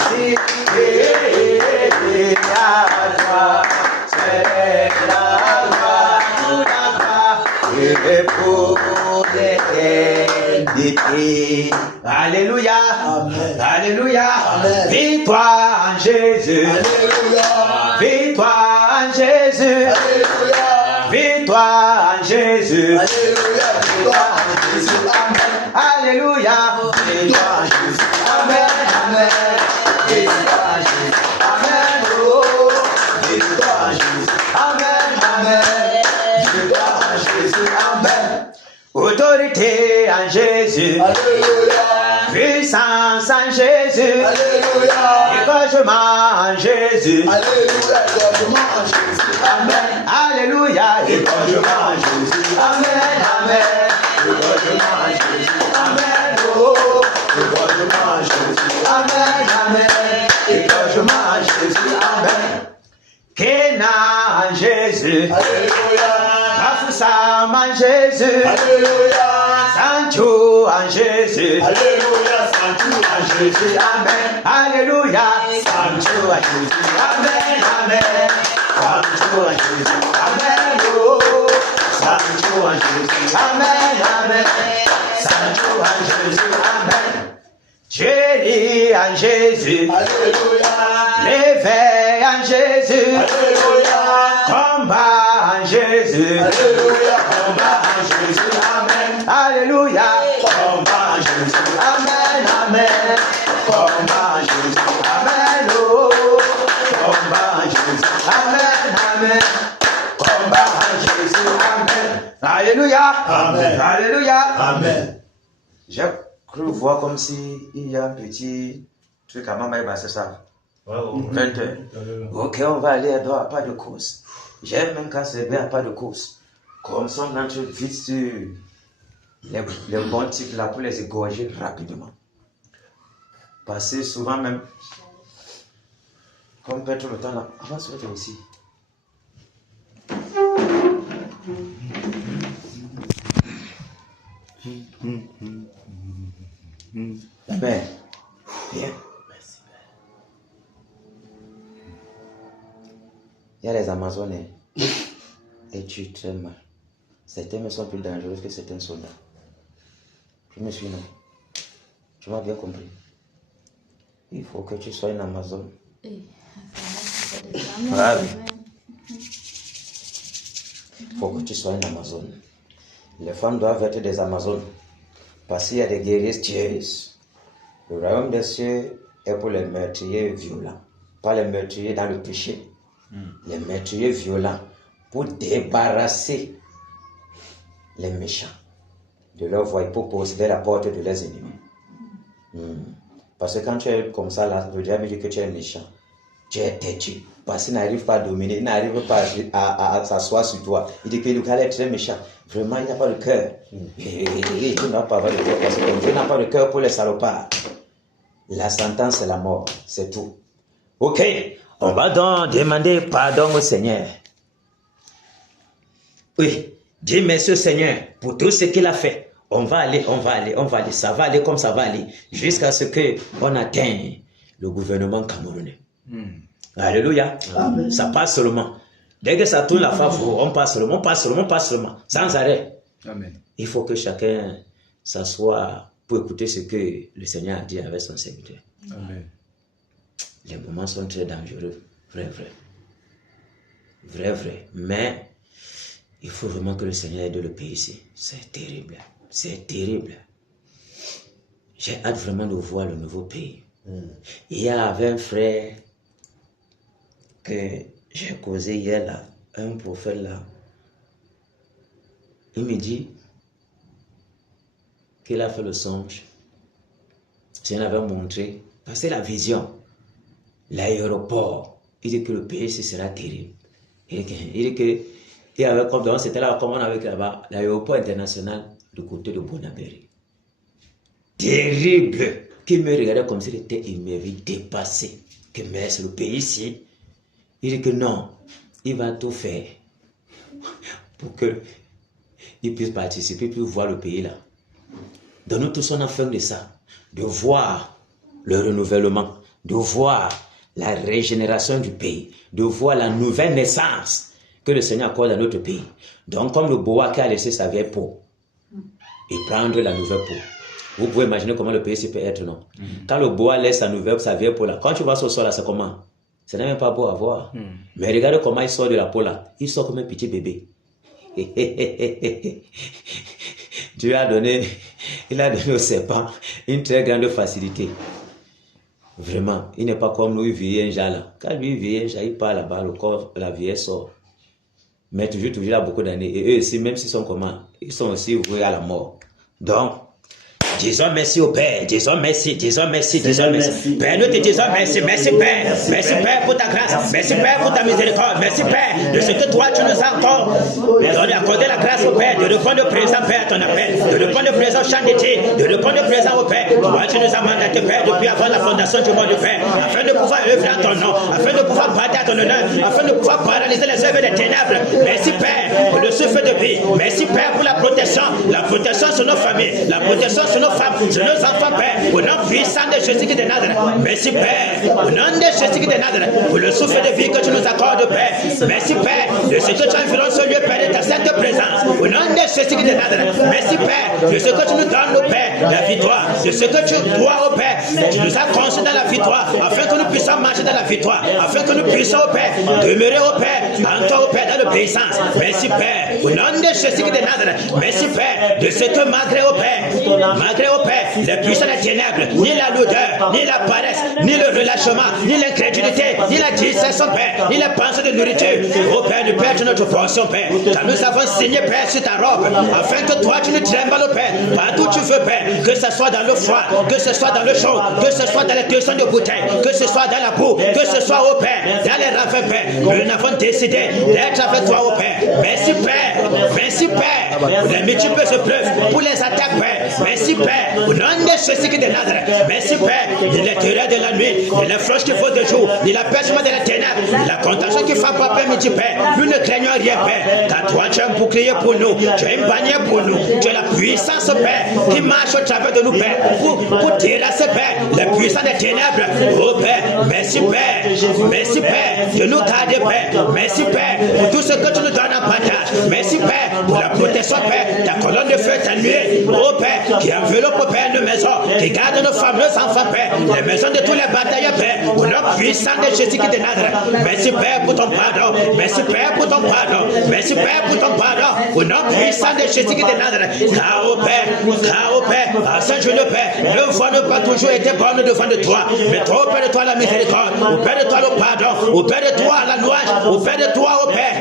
ressuscité à toi, c'est la gloire, et pour l'éternité. Alléluia, amen. Alléluia, amen. Victoire en Jésus, alléluia. Victoire en Jésus, alléluia. Victoire en Jésus, alléluia. Victoire en Jésus, amen. Alléluia, victoire en Jésus, amen, amen. Victoire en Jésus, amen, oh. Victoire en Jésus, amen, amen. Victoire en Jésus, amen. Autorité en Jésus, alléluia. Puissance en Jésus, alléluia. Égorgement en Jésus, alléluia. Égorgement en Jésus, amen. Alléluia. Égorgement en Jésus, amen, amen. Égorgement en Jésus, amen, oh. Égorgement en Jésus, amen, amen. Égorgement en Jésus, amen. Kéna en Jésus, alléluia. Bafoussam en Jésus, alléluia. Sancho en Jésus, alléluia. Sancho en Jésus, amen. Alléluia. Sancho en Jésus, amen, amen. Sancho en Jésus, amen, oh. Sancho en Jésus, amen, amen. Sancho en Jésus, amen. Jésus en Jésus, alléluia. Réveil en Jésus, alléluia. Combat en Jésus, alléluia. Combat en Jésus, amen. Alléluia. Combat en Jésus, amen, amen. Combat en Jésus, amen, oh. Combat en Jésus, amen, amen. Combat en Jésus, amen. Alléluia, amen. Alléluia, amen. J'ai cru voir comme si il y a un petit truc à Mamaïba, c'est ça? 20h. Ok, on va aller à pas de course. J'aime même quand c'est bien, pas de course. Comme ça, on entre vite sur les bons types là pour les égorger rapidement. Parce que souvent même, comme on perd tout le temps là, on va se mettre aussi. Amen. Bien. Merci. Il y a les Amazones et tu très mal. Certains sont plus dangereux que certains soldats. Tu me suis, non? Tu m'as bien compris. Il faut que tu sois une Amazon. Il faut que tu sois une Amazon. Les femmes doivent être des Amazones. Parce qu'il y a des guerriers tueuses. Le royaume des cieux est pour les meurtriers violents. Pas les meurtriers dans le péché. Les meurtriers violents. Pour débarrasser les méchants de leur voie, pour posséder la porte de leurs ennemis. Parce que quand tu es comme ça, là, le diable dit que tu es méchant. Tu es têtu. Parce qu'il n'arrive pas à dominer, il n'arrive pas à s'asseoir sur toi. Il dit que le gars est très méchant. Vraiment, il n'a pas de cœur. Et tu n'as pas avoir de cœur. Parce que comme Dieu n'a pas de cœur pour les salopards, la sentence, c'est la mort. C'est tout. Ok. On va donc demander pardon au Seigneur. Oui. Dis merci au Seigneur pour tout ce qu'il a fait. On va aller. Ça va aller comme ça va aller. Jusqu'à ce qu'on atteigne le gouvernement camerounais. Alléluia. Amen. Ça passe seulement. Dès que ça tourne la faveur, on passe seulement. Sans arrêt. Amen. Il faut que chacun s'assoie pour écouter ce que le Seigneur a dit avec son serviteur. Amen. Les moments sont très dangereux. Vrai. Mais il faut vraiment que le Seigneur aide le pays ici. C'est terrible. J'ai hâte vraiment de voir le nouveau pays. Il y avait un frère que j'ai causé hier là, un prophète là. Il me dit qu'il a fait le songe. J'en avais montré. Parce que la vision, l'aéroport, il dit que le pays ce sera terrible. Il dit que il y avait comme dans c'était là comme on avait là-bas l'aéroport international du côté de Bonabéry. Terrible. Qui me regardait comme s'il était émerveillé, dépassé. Que mais c'est le pays ici. Il dit que non, il va tout faire pour qu'il puisse participer, puisse voir le pays là. Donc nous tous on a faim de ça, de voir le renouvellement, de voir la régénération du pays, de voir la nouvelle naissance que le Seigneur accorde à notre pays. Donc comme le boa qui a laissé sa vieille peau et prendre la nouvelle peau. Vous pouvez imaginer comment le pays peut être, non? Quand le boa laisse sa vieille peau là, quand tu vas sur le sol là, c'est comment? C'est même pas beau à voir. Mais regarde comment il sort de la peau là. Il sort comme un petit bébé. Dieu a donné au serpent une très grande facilité. Vraiment, il n'est pas comme nous, il vit un genre là. Quand lui il vit un genre, il part là-bas, le corps, la vie sort. Mais toujours là beaucoup d'années. Et eux aussi, même s'ils sont comment, ils sont aussi voués à la mort. Donc, disons merci au Père, disons merci. Père, nous te disons merci Père. Merci Père pour ta grâce, merci Père pour ta miséricorde, merci Père de ce que toi tu nous as encore accordé la grâce au Père, de répondre présent Père à ton appel, de répondre présent au chant d'été, de répondre présent au Père. Toi tu nous as mandaté Père depuis avant la fondation du monde Père, afin de pouvoir œuvrer en ton nom, afin de pouvoir parler à ton honneur, afin de pouvoir paralyser les œuvres des ténèbres. Merci Père pour le souffle de vie, merci Père pour la protection sur nos familles, la protection sur nos femmes, sur nos enfants, Père, au nom puissant de Jésus-Christ de Nazareth. Merci, Père, au nom de Jésus-Christ de Nazareth, pour le souffle de vie que tu nous accordes, Père. Merci, Père, de ce que tu as environ ce lieu, Père, de ta sainte présence, au nom de Jésus-Christ de Nazareth. Merci, Père, de ce que tu nous donnes, au Père, la victoire, de ce que tu dois, au Père. Tu nous as conçus dans la victoire, afin que nous puissions marcher dans la victoire, afin que nous puissions, au Père, demeurer, au Père, en toi, au Père, dans l'obéissance. Merci, Père, au nom de Jésus-Christ de Nazareth. Merci, Père, de ce que malgré, au Père, les puissants des ténèbres, ni la lourdeur, ni la paresse, ni le relâchement, ni l'incrédulité, ni la dissension, Père, ni la pensée de nourriture. Ô Père, nous perdons notre portion, Père, car nous avons signé, Père, sur ta robe, afin que toi, tu nous trembles, au Père, partout tu veux, Père, que ce soit dans le froid, que ce soit dans le chaud, que ce soit dans les questions de bouteille, que ce soit dans la boue, que ce soit, au Père, dans les ravins, Père, nous avons décidé d'être avec toi, au Père. Merci, Père, pour les multiples épreuves, pour les attaques, Père. Merci, Père, au nom de Jésus-Christ de Nazareth. Merci, Père, ni les terreurs de la nuit, ni les flèches qui font de jour, ni la percement de la ténèbre, ni la contention qui frappe pas, Père, midi, Père. Nous ne craignons rien, Père, car toi, tu as un bouclier pour nous, tu as une bannière pour nous, tu as la puissance, Père, qui marche au travers de nous, Père, pour terrasser, Père, les puissants des ténèbres. Oh, Père, merci, Père, de nous garder, Père. Merci, Père, pour tout ce que tu nous donnes en partage. Merci, Père, pour la protection, Père, ta colonne de fait t'ennuyer, ô Père, qui enveloppe, Père, nos maisons, qui garde nos femmes, nos enfants, Père, les maisons de tous les batailleurs, Père, au nom puissant de Jésus-Christ de Nazareth. Merci, Père, pour ton pardon. Merci, Père, pour ton pardon. Merci, Père, pour ton pardon. Au nom puissant de Jésus-Christ de Nazareth. Car, ô Père, à ce jour, Père, nos voix n'ont pas toujours été bonnes devant de toi. Mais toi, au Père de toi, la miséricorde. Au Père de toi, le pardon. Au Père de toi, la louange. Au Père de toi, ô Père,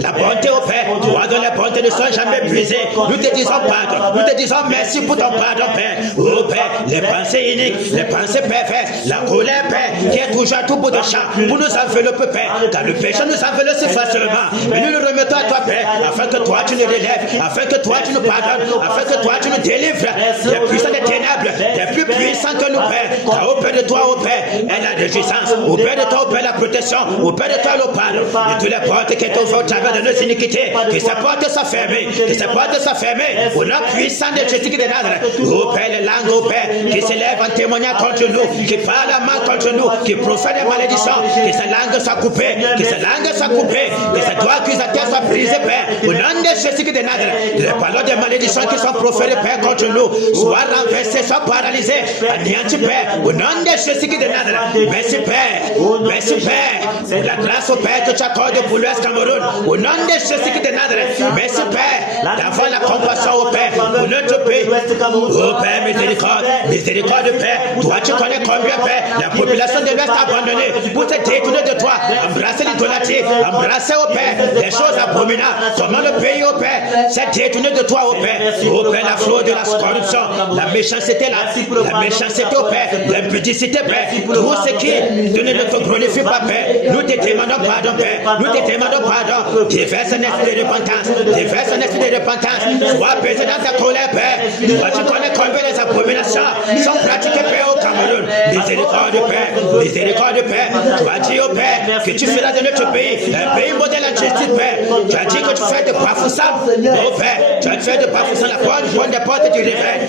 la bonté, ô Père. Toi, dont les bontés ne sont jamais brisées. Nous te disons pardon. Nous te disons merci pour ton pardon, Père. Ô Père, les pensées iniques, les pensées perverses, la colère, Père, qui est toujours à tout bout de champ pour nous envelopper, Père. Car le péché nous enveloppe si facilement. Mais nous le remettons à toi, Père, afin que toi tu nous relèves, afin que toi tu nous pardonnes, afin que toi tu nous délivres des puissants des ténèbres, des plus puissants que nous, Père. Car au Père de toi, ô Père, est la réjouissance. Au Père de toi, ô Père, la protection. Au Père de toi, le pardon. Et toutes les portes qui sont ouvertes au travers de nos iniquités, que ces portes soient fermées, que ces portes soient fermées. Au nom puissant de Jésus de Nazareth. Ô Père, les langues, ô Père, qui s'élèvent en témoignant contre nous, qui parlent mal contre nous, qui profèrent des malédictions, que ces langues soient coupées, que ces langues soient coupées, que ces doigts accusateurs soient brisés, Père. Au nom de Jésus de Nazareth, les paroles des malédictions qui sont proférées, Père, contre nous, soient renversées, soient paralysées, anéanties, Père. Au nom de Jésus de Nazareth. Merci, Père. Merci, Père. La grâce au Père que tu accordes pour l'Ouest Cameroun. Au nom de Jésus de Nazareth. Merci, Père, d'avoir la compassion au Père pour notre pays. Oh Père, miséricorde, miséricorde, Père. Toi, tu connais combien, Père, la population de l'Ouest a abandonné pour te détourner de toi, embrasser l'idolâtrie, embrasser, au Père, des choses abominables. Comment le pays, au Père, s'est détourné de toi, au Père. Oh Père, la fraude, la corruption, la méchanceté, la méchanceté, au Père, l'impudicité, Père. Tout ce qui tu ne te glorifie pas, Père. Nous te demandons pardon, Père. Nous te demandons pardon. Déverse un esprit de repentance. Déverse un esprit de repentance. Sois apaisé dans ta colère, Père. Toi, tu connais combien les abominations sont pratiquées, Père, au Cameroun. Miséricorde, Père. Miséricorde, Père. Tu as dit, au Père, que tu feras de notre pays un pays modèle en justice, Père. Tu as dit que tu fais de Bafoussam, oh Père. Tu as fait de Bafoussam la bonne des portes du réveil.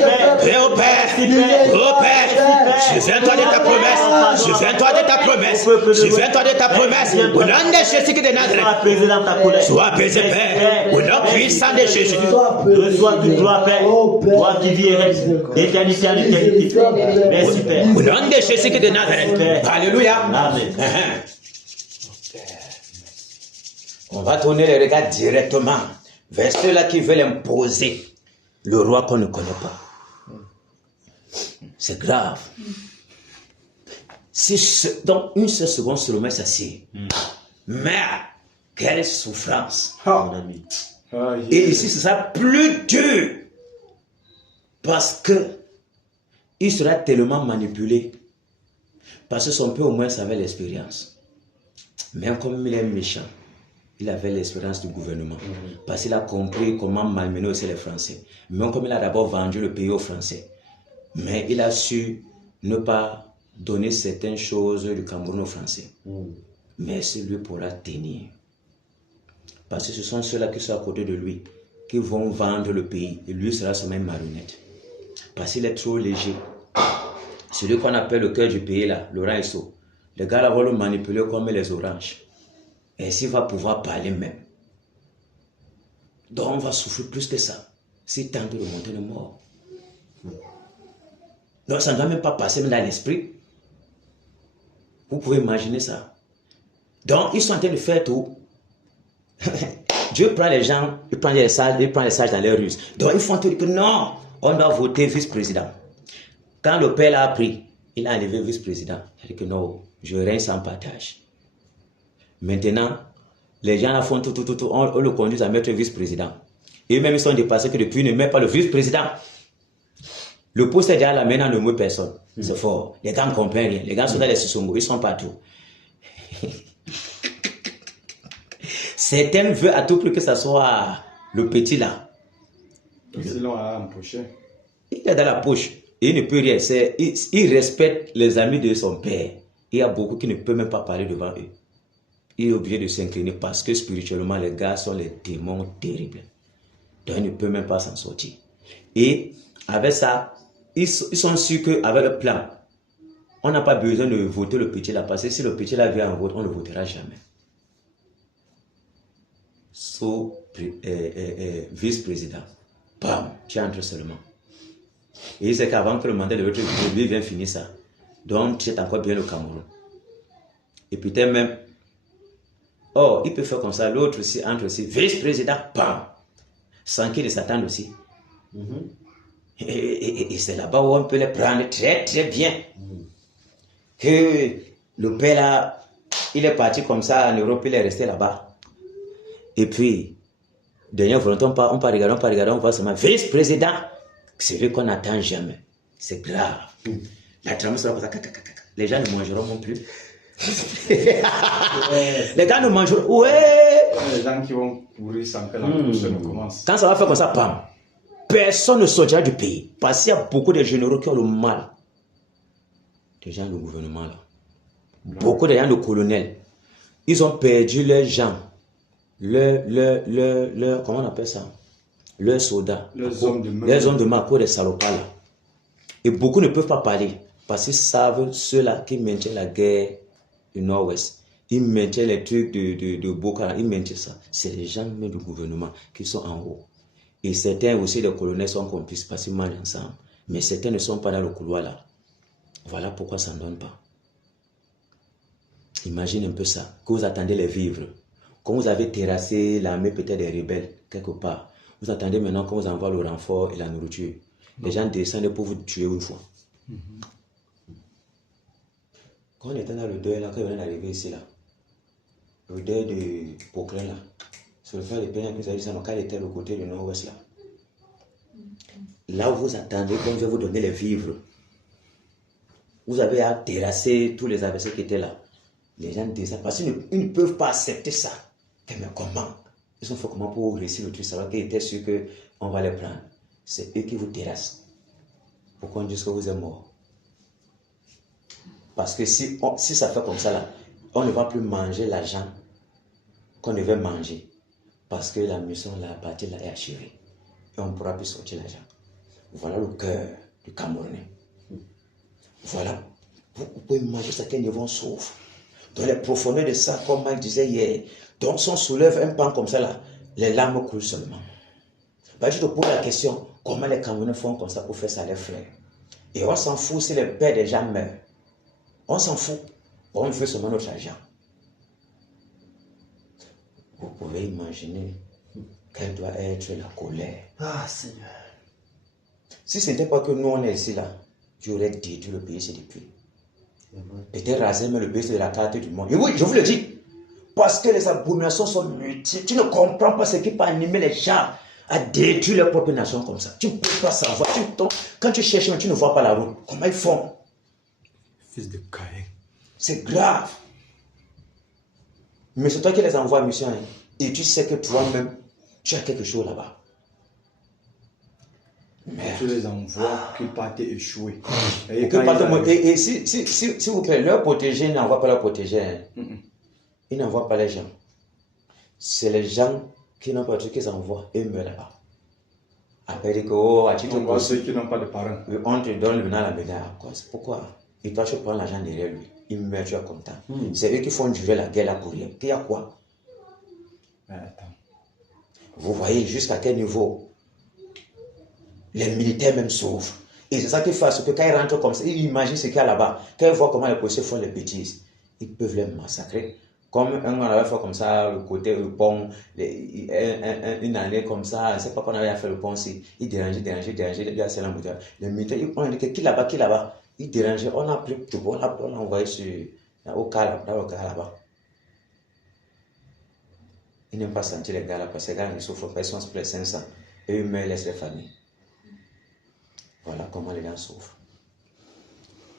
Et au Père, souviens-toi de ta promesse. Souviens-toi de ta promesse. Souviens-toi de ta promesse. Au nom de Jésus de Nazareth. Sois apaisé, Père. Au nom puissant de Jésus. Reçois toute gloire, Père. Toi qui vis et reste d'éternité en éternité. Merci, Père. Au nom de Jésus de Nazareth. Alléluia. Amen. On va tourner les regards directement vers ceux-là qui veulent imposer le roi qu'on ne connaît pas. C'est grave. Si dans une seule seconde, se remet s'assied. Mais quelle souffrance. Mon ami. Et ici, ce sera plus dur. Parce que il sera tellement manipulé. Parce que son père au moins savait l'expérience. Mais comme il est méchant, il avait l'expérience du gouvernement. Parce qu'il a compris comment malmener aussi les Français. Même comme il a d'abord vendu le pays aux Français. Mais il a su ne pas donner certaines choses du Cameroun aux Français. Mais c'est lui pourra tenir. Parce que ce sont ceux-là qui sont à côté de lui, qui vont vendre le pays. Et lui sera seulement une marionnette. Parce qu'il est trop léger. Celui qu'on appelle le cœur du pays là, Laurent Esso, les gars là vont le manipuler comme les oranges. Et s'il va pouvoir parler même. Donc on va souffrir plus que ça. S'il tente de monter le mort. Donc ça ne doit même pas passer dans l'esprit. Vous pouvez imaginer ça. Donc ils sont en train de faire tout. Dieu prend les gens, il prend les sages dans les rues. Donc ils font tout que non, on doit voter vice-président. Quand le père l'a appris, il a enlevé vice-président. Il a dit que non, je règne sans partage. Maintenant, les gens font tout, on le conduit à mettre vice-président. Et eux-mêmes ils sont dépassés que depuis, ils ne mettent pas le vice-président. Le poste est déjà là, maintenant, ne meut personne. C'est fort. Les gars ne comprennent rien. Les gars sont dans les Sissongo, ils sont partout. Certains veulent à tout prix que ce soit le petit là. Il est dans la poche. Et il ne peut rien. Il respecte les amis de son père. Il y a beaucoup qui ne peuvent même pas parler devant eux. Il est obligé de s'incliner parce que spirituellement, les gars sont les démons terribles. Donc, il ne peut même pas s'en sortir. Et avec ça, ils sont sûrs qu'avec le plan, on n'a pas besoin de voter le petit là. Parce que si le petit là vient en vote, on ne le votera jamais. Vice-président. bam, tu entres seulement. Et il sait qu'avant que le mandat de l'autre, lui vient finir ça. Donc, tu es encore bien au Cameroun. Et peut-être même, oh, il peut faire comme ça, l'autre aussi entre aussi, vice-président, bam, sans qu'il s'attende aussi. Et c'est là-bas où on peut les prendre très très bien. Que le père là, il est parti comme ça en Europe, il est resté là-bas. Et puis, dernière volonté, on part regarder, on voit seulement vice-président. C'est lui qu'on n'attend jamais. C'est grave. La trame sera comme ça. Les gens ne mangeront même plus. Les gars ne mangeront. Ouais. Les gens qui vont courir sans que la course ne commence. Quand ça va faire comme ça, bam, personne ne sortira du pays. Parce qu'il y a beaucoup de généraux qui ont le mal. Des gens du gouvernement là. Beaucoup de gens de colonels. Ils ont perdu leurs gens. Comment on appelle ça? Leurs soldats. Les hommes de Marco, des salopards là. Et beaucoup ne peuvent pas parler. Parce qu'ils savent ceux-là qui maintiennent la guerre du Nord-Ouest. Ils maintiennent les trucs de Boka. Ils maintiennent ça. C'est les gens même du gouvernement qui sont en haut. Et certains aussi, les colonels sont complices parce qu'ils mangent ensemble. Mais certains ne sont pas dans le couloir là. Voilà pourquoi ça ne donne pas. Imagine un peu ça. Que vous attendez les vivres. Quand vous avez terrassé l'armée peut-être des rebelles quelque part. Vous attendez maintenant qu'on vous envoie le renfort et la nourriture. Les gens descendent pour vous tuer une fois. Quand on était dans le deuil là, quand on venait d'arriver ici là, le deuil de Poquelin là, sur le frère de Pénin qui nous a dit ça, quand il était le côté du nord-ouest là. Là où vous attendez qu'on va vous donner les vivres. Vous avez à terrasser tous les adversaires qui étaient là. Les gens descendent parce qu'ils ne peuvent pas accepter ça. Mais comment? Ils ont fait comment pour réussir le truc? Ça va qu'ils étaient sûrs qu'on va les prendre. C'est eux qui vous terrassent. Pourquoi on dit que vous êtes morts? Parce que si ça fait comme ça là, on ne va plus manger l'argent qu'on devait manger. Parce que la mission, la partie là est achevée. Et on ne pourra plus sortir l'argent. Voilà le cœur du Camerounais. Voilà. Vous pouvez imaginer à quel niveau on souffre. Dans les profondeurs de ça, comme Mike disait hier, donc si on soulève un pan comme ça là, les larmes coulent seulement. Bah, je te pose la question, comment les Camerounais font comme ça pour faire ça à leurs frères? Et on s'en fout si les pères des gens meurent. On s'en fout. On veut seulement notre argent. Vous pouvez imaginer quelle doit être la colère. Ah, Seigneur. Si ce n'était pas que nous on est ici là, j'aurais détruit le pays ici depuis. Peut-être raser même le pays de la carte du monde. Et oui, je vous le dis. Parce que les abominations sont multiples. Tu ne comprends pas ce qui peut animer les gens à détruire leur propre nation comme ça. Tu ne peux pas savoir. Quand tu cherches, tu ne vois pas la route. Comment ils font? Fils de Caïn. C'est grave. Mais c'est toi qui les envoies en mission. Hein. Et tu sais que toi-même, tu as quelque chose là-bas. Mais tu les envoies qu'ils partent échouer. Et si vous plaît, leur protéger n'envoie pas leur protéger. Hein. Ils n'envoient pas les gens. C'est les gens qui n'ont pas de truc qu'ils envoient et ils meurent là-bas. Après, ils disent que, on voit ceux qui n'ont pas de parents. On te donne le venant à la médaille. Pourquoi? Et toi, tu prends l'argent derrière lui. Il meurt, tu es content. C'est eux qui font durer la guerre là pour rien. Puis il y a quoi? Attends. Vous voyez jusqu'à quel niveau les militaires même souffrent. Et c'est ça qu'ils font, que quand ils rentrent comme ça, ils imaginent ce qu'il y a là-bas. Quand ils voient comment les policiers font les bêtises, ils peuvent les massacrer. Comme un avait fait comme ça, le côté, le pont, une année comme ça, je ne sais pas qu'on avait fait le pont aussi. Ils dérangeaient, il a c'est l'embouteillage. Les militaires, on a dit qui là-bas? Ils dérangeaient, on a pris tout, on l'a envoyé au cas là-bas. Ils n'aiment pas sentir les gars là, parce que les gars ils souffrent pas, ils sont plus 500. Et ils meurent, laissent les familles. Voilà comment les gens souffrent.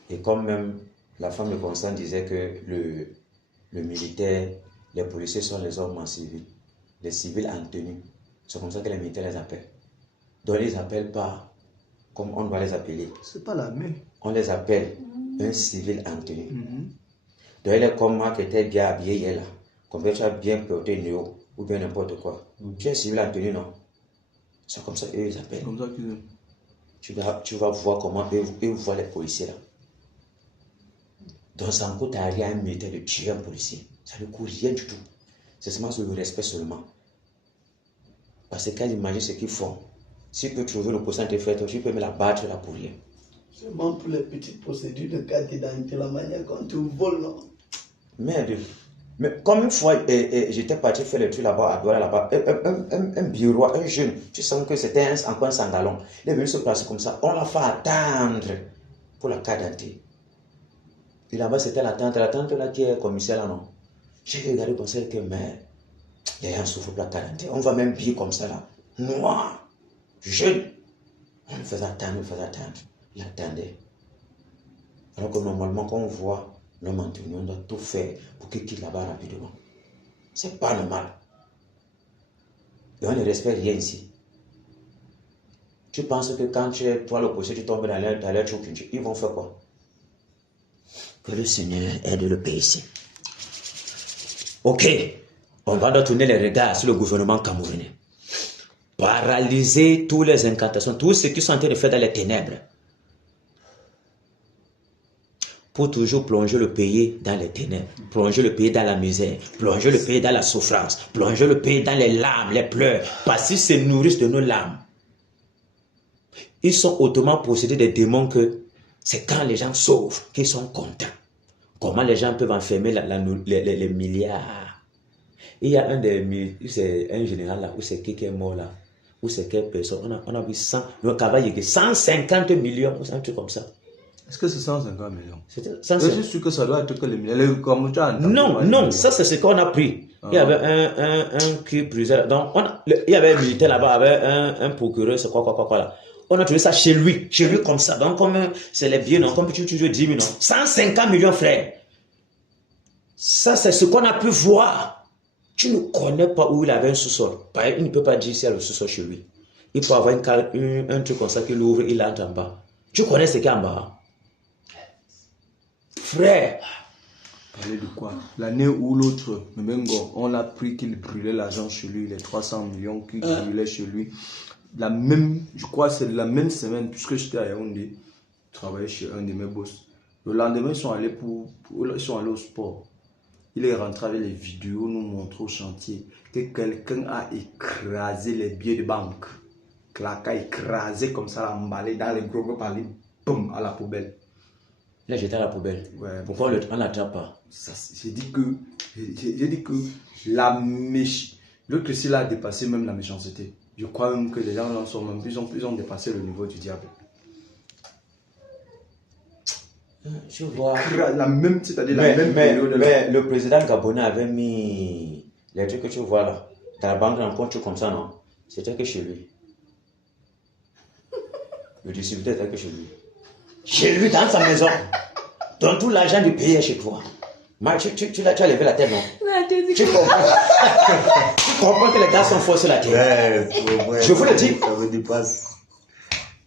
Et comme même la femme de Constant disait que le militaire, les policiers sont les hommes en civil, les civils en tenue. C'est comme ça que les militaires les appellent. Donc ils les appellent pas comme on doit les appeler. C'est pas la main. On les appelle un civil en tenue. Donc il est comme moi qui était bien habillé hier là. Comme tu as bien porté une néo ou bien n'importe quoi. Tu es un civil en tenue, non? C'est comme ça qu'eux ils appellent. Comme ça que... Tu vas voir comment eux voient les policiers là. Donc ça ne coûte à rien à un militaire de tuer un policier. Ça ne coûte rien du tout. C'est seulement sur le respect seulement. Parce que quand ils imaginent ce qu'ils font, Si tu peux trouver une pourcentage de frère, tu peux me la battre là pour rien. Seulement pour les petites procédures de carte d'identité, la manière quand tu voles, non? Merde. Mais comme une fois, j'étais parti faire le truc là-bas, à Douala, là-bas, un bureau, un jeune, tu sens que c'était encore un sangalon. Il est venu se placer comme ça. On l'a fait attendre pour la carte d'identité. Et là-bas, c'était la tante là qui est commissaire là, non? J'ai regardé comme ça, que mais il y a un souffle pour la carte d'identité. On va même bien comme ça là, noir, jeune. On le faisait attendre, il attendait. Alors que normalement, quand on voit l'homme en tenue, on doit tout faire pour qu'il quitte là-bas rapidement. C'est pas normal. Et on ne respecte rien ici. Tu penses que quand tu es, toi, l'opposé, tu tombes dans leur truc, ils vont faire quoi? Que le Seigneur aide le pays ici. Ok, on va tourner les regards sur le gouvernement camerounais. Paralyser toutes les incantations, tout ce qu'ils sont en train de faire dans les ténèbres. Pour toujours plonger le pays dans les ténèbres, plonger le pays dans la misère, plonger le pays dans la souffrance, plonger le pays dans les larmes, les pleurs, parce qu'ils se nourrissent de nos larmes. Ils sont hautement possédés des démons que c'est quand les gens sauvent qu'ils sont contents. Comment les gens peuvent enfermer les milliards? Il y a un général là, où c'est qui est mort là, où c'est quelle personne, on a vu 100, le cavalier 150 millions, ou un truc comme ça. Est-ce que c'est 150 millions? Je suis sûr que ça doit être que les millions. Non, ça c'est ce qu'on a pris. Il y avait un qui brisait. Donc, il y avait un militaire là-bas, il y avait un procureur, c'est quoi là. On a trouvé ça chez lui comme ça. Donc, comme c'est les billets, non, comme tu toujours 10 millions. 150 millions, frère. Ça, c'est ce qu'on a pu voir. Tu ne connais pas où il avait un sous-sol. Il ne peut pas dire s'il y a le sous-sol chez lui. Il peut avoir un truc comme ça qu'il ouvre, il entre en bas. Tu connais ce qu'il y a en bas? Frère. Parler de quoi? L'année où l'autre, on a appris qu'il brûlait l'argent chez lui, les 300 millions qu'il brûlait chez lui. Je crois que c'est la même semaine, puisque j'étais à Yaoundé, travailler chez un de mes boss. Le lendemain, ils sont allés au sport. Il est rentré avec les vidéos, nous montrer au chantier que quelqu'un a écrasé les billets de banque. Claqué, écrasé comme ça, emballé dans les gros palais, boum, à la poubelle. Il a jeté à la poubelle. Ouais, pourquoi on l'attrape pas? J'ai dit que l'autre s'il a dépassé même la méchanceté. Je crois même que les gens en sont même plus ont dépassé le niveau du diable. Je vois. C'est-à-dire la même période. Mais le président gabonais avait mis les trucs que tu vois là, dans la banque en compte comme ça, non? C'était que chez lui. Le distributeur était que chez lui. Chez lui, dans sa maison. Dans tout l'argent du pays est chez toi. Tu as levé la tête, non? Tu comprends que les gars sont forts sur la tête. Je vous le dis. Ça me dépasse.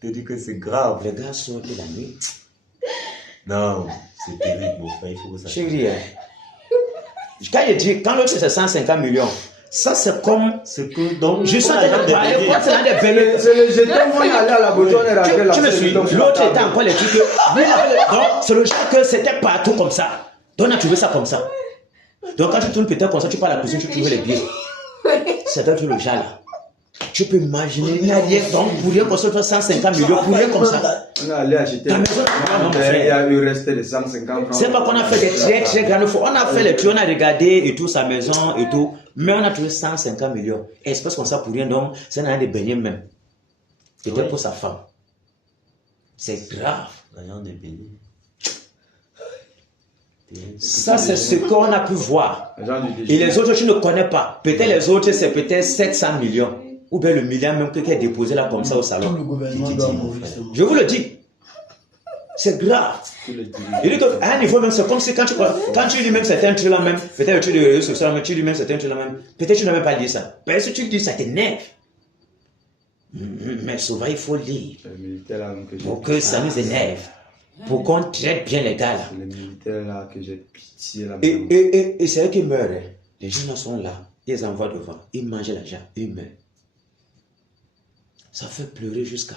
Je te dis que c'est grave. Les gars sont de la nuit. Non, c'est terrible, mon frère. Il faut que ça. Chérie, quand l'autre c'est 150 millions, ça c'est comme. C'est que donc. Je sens que c'est le jeton, on est allé à la boutique, on est rentré là. Tu me suis. L'autre était encore les trucs. Donc, c'est le genre que c'était partout comme ça. Donc, on a trouvé ça comme ça. Donc, quand tu tournes peut-être comme ça, tu pars à la cuisine, tu trouves les billets. C'est le genre là. Tu peux imaginer, il n'y a rien. Donc, pour rien qu'on se fasse 150 millions, pour rien comme ça. On est allé acheter. Ta maison, il y a eu resté les 150 francs. c'est pas qu'on a fait des très très grandes fois. On a fait les trucs, on a regardé et tout, sa maison et tout. Mais on a trouvé 150 millions. Espèce comme ça pour rien, donc, c'est un des beignets même. C'était pour sa femme. C'est grave. L'argent des beignets. Ça, c'est ce qu'on a pu voir. Et les autres, tu ne connais pas. Peut-être les autres, c'est peut-être 700 millions. Ou bien le milliard même qui est déposé là comme ça au salon. Tout le gouvernement doit mourir. Je vous le dis. C'est grave. Il dit qu'à un niveau même, c'est comme si quand tu dis même certains trucs là même, peut-être tu dis de réseaux sociaux, mais tu dis même certains trucs là même, peut-être tu n'as même pas dit ça. Parce que tu dis ça t'énerve. Mais souvent il faut lire. Pour que ça nous énerve. Pour qu'on traite bien les gars là. Les militaires là que j'ai pitié là. Et c'est eux qui meurent. Les gens là sont là. Ils envoient devant. Ils mangent l'argent. Ils meurent. Ça fait pleurer jusqu'à.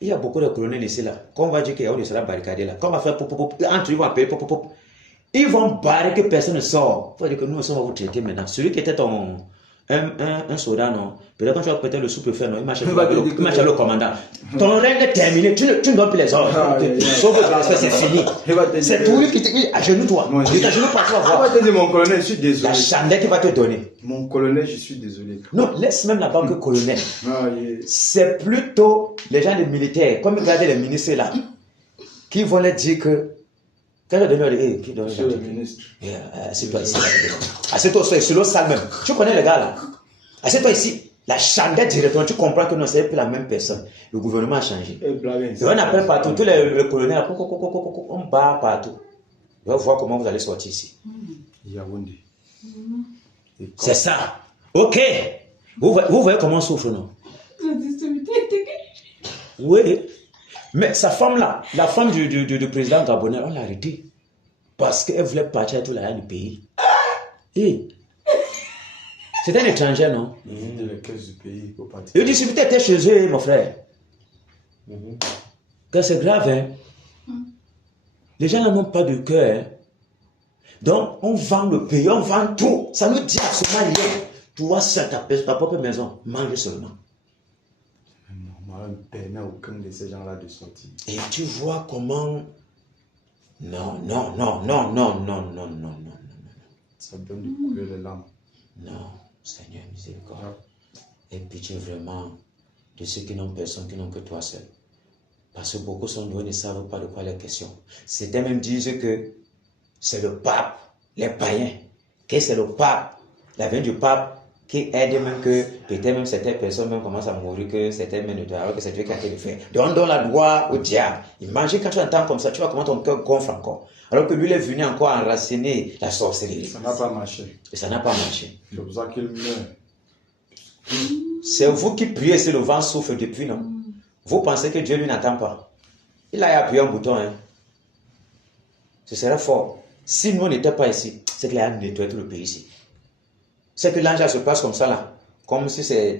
Il y a beaucoup de colonels ici là. Quand on va dire qu'on sera barricadé là. Quand on va faire pop pop pop. Entre ils vont appeler pop pop pop. Ils vont barrer que personne ne sort. Il faut dire que nous aussi on va vous traiter maintenant. Celui qui était un soldat, non. Peut-être quand tu vas péter le sous-préfet, non, il marche avec le commandant. Ton règne est terminé, tu ne donnes plus les ordres. Sauf le transfert, c'est fini. C'est tout lui qui te dit, agenouille-toi. Je t'agenouille pas, tu vas voir. Je vais te dire, mon colonel, je suis désolé. La chandelle qu'il va te donner. Mon colonel, je suis désolé. Non, laisse même la banque colonel. C'est plutôt les gens des militaires, comme regardez les ministres là, qui vont leur dire que. Quand je donne qui donne Monsieur le ministre. Assieds-toi ici. Assieds-toi sur l'autre salle même. Tu connais le gars là. Assieds-toi ici. La chandelle directement, tu comprends que non, c'est plus la même personne. Le gouvernement a changé. Et on appelle partout, tous les colonels, on bat partout. On va voir comment vous allez sortir ici. Yaoundé. C'est ça. Ok. Vous voyez comment on souffre, non? Oui. Mais sa femme là, la femme du président gabonais, on l'a arrêtée. Parce qu'elle voulait partir à tout l'argent du pays. Et c'était un étranger, non? Il vient de la caisse du pays pour partir. Le distributeur était chez eux, mon frère. Que c'est grave, hein? Les gens n'ont pas de cœur. Hein? Donc, on vend le pays, on vend tout. Ça nous dit absolument rien. Toi, seul, ta propre maison, mange seulement. Normal, ne permet à aucun de ces gens-là de sortir. Et tu vois comment... Non. Ça donne de couler les larmes. Non, Seigneur, miséricorde. Et pitié vraiment de ceux qui n'ont personne, qui n'ont que toi seul. Parce que beaucoup sont doués, ne savent pas de quoi les questions. Certains même disent que c'est le pape, les païens, que c'est le pape, la venue du pape, qui aide même que peut-être même certaines personnes même commencent à mourir, que certaines même ne doivent, alors que c'est Dieu qui a été le fait. Donc on donne la gloire au diable. Imagine quand tu entends comme ça, tu vois comment ton cœur gonfle encore. Alors que lui, il est venu encore enraciner la sorcellerie. Ça n'a pas marché. Et ça n'a pas marché. C'est pour ça qu'il meurt. C'est vous qui priez si le vent souffle depuis, non? Vous pensez que Dieu lui n'attend pas? Il a appuyé un bouton, hein? Ce serait fort. Si nous n'étions pas ici, c'est qu'il a nettoyé tout le pays ici. C'est que l'ange se passe comme ça là. Comme si c'est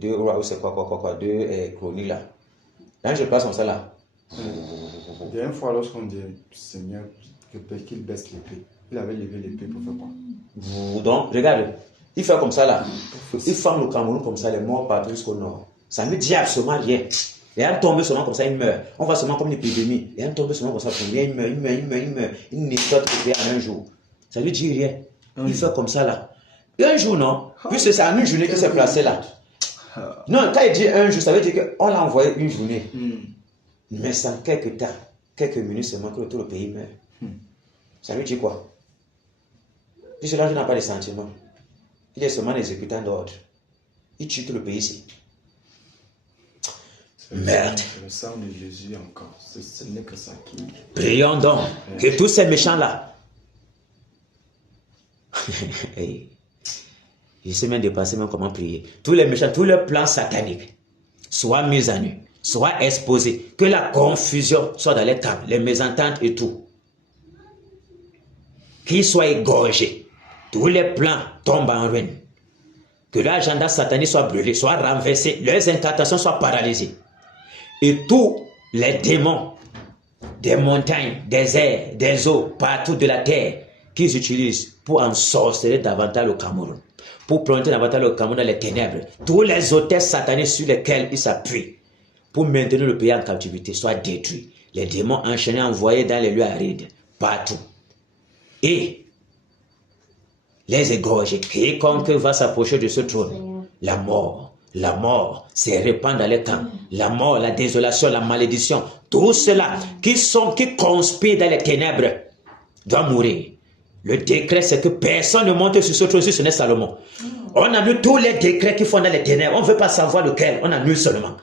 deux rois ou c'est quoi, deux chroniques là. L'ange se passe comme ça là. Il y a une fois lorsqu'on dit Seigneur qu'il baisse l'épée. Il avait levé l'épée pour faire quoi? Donc, regarde, il fait comme ça là. Il ferme le Cameroun comme ça, les morts partout jusqu'au nord. Ça ne dit absolument rien. Et un tombe seulement comme ça, il meurt. On voit seulement comme une épidémie. Et un tombe seulement comme ça, il meurt. Il nettoie tout le pays en un jour. Ça lui dit rien. Il fait comme ça là. Et un jour, non? Puisque c'est en une journée qu'il s'est placé là. Non, quand il dit un jour, ça veut dire qu'on l'a envoyé une journée. Mais sans quelques temps, quelques minutes seulement que tout le pays meurt. Ça lui dit quoi? Puisque là, je n'ai pas de sentiments. Il est seulement exécutant d'ordre. Il tue tout le pays ici. Merde. Le sang de Jésus encore. Ce n'est que ça qui... Prions donc que tous ces méchants-là. Hey. Je sais même dépasser même comment prier. Tous les méchants, tous les plans sataniques soient mis à nu, soient exposés. Que la confusion soit dans les camps, les mésententes et tout. Qu'ils soient égorgés. Tous les plans tombent en ruine. Que l'agenda satanique soit brûlé, soit renversé, leurs incantations soient paralysées. Et tous les démons des montagnes, des airs, des eaux, partout de la terre, qu'ils utilisent pour ensorceler davantage le Cameroun, pour planter davantage le Cameroun dans les ténèbres, tous les hôtels sataniques sur lesquels ils s'appuient, pour maintenir le pays en captivité, soient détruits. Les démons enchaînés, envoyés dans les lieux arides, partout. Et les égorger. Quiconque va s'approcher de ce trône, la mort se répand dans les camps. La mort, la désolation, la malédiction, tout cela qui conspirent dans les ténèbres doit mourir. Le décret, c'est que personne ne monte sur ce trône si ce n'est Salomon. On annule tous les décrets qui font dans les ténèbres. On ne veut pas savoir lequel. On annule seulement.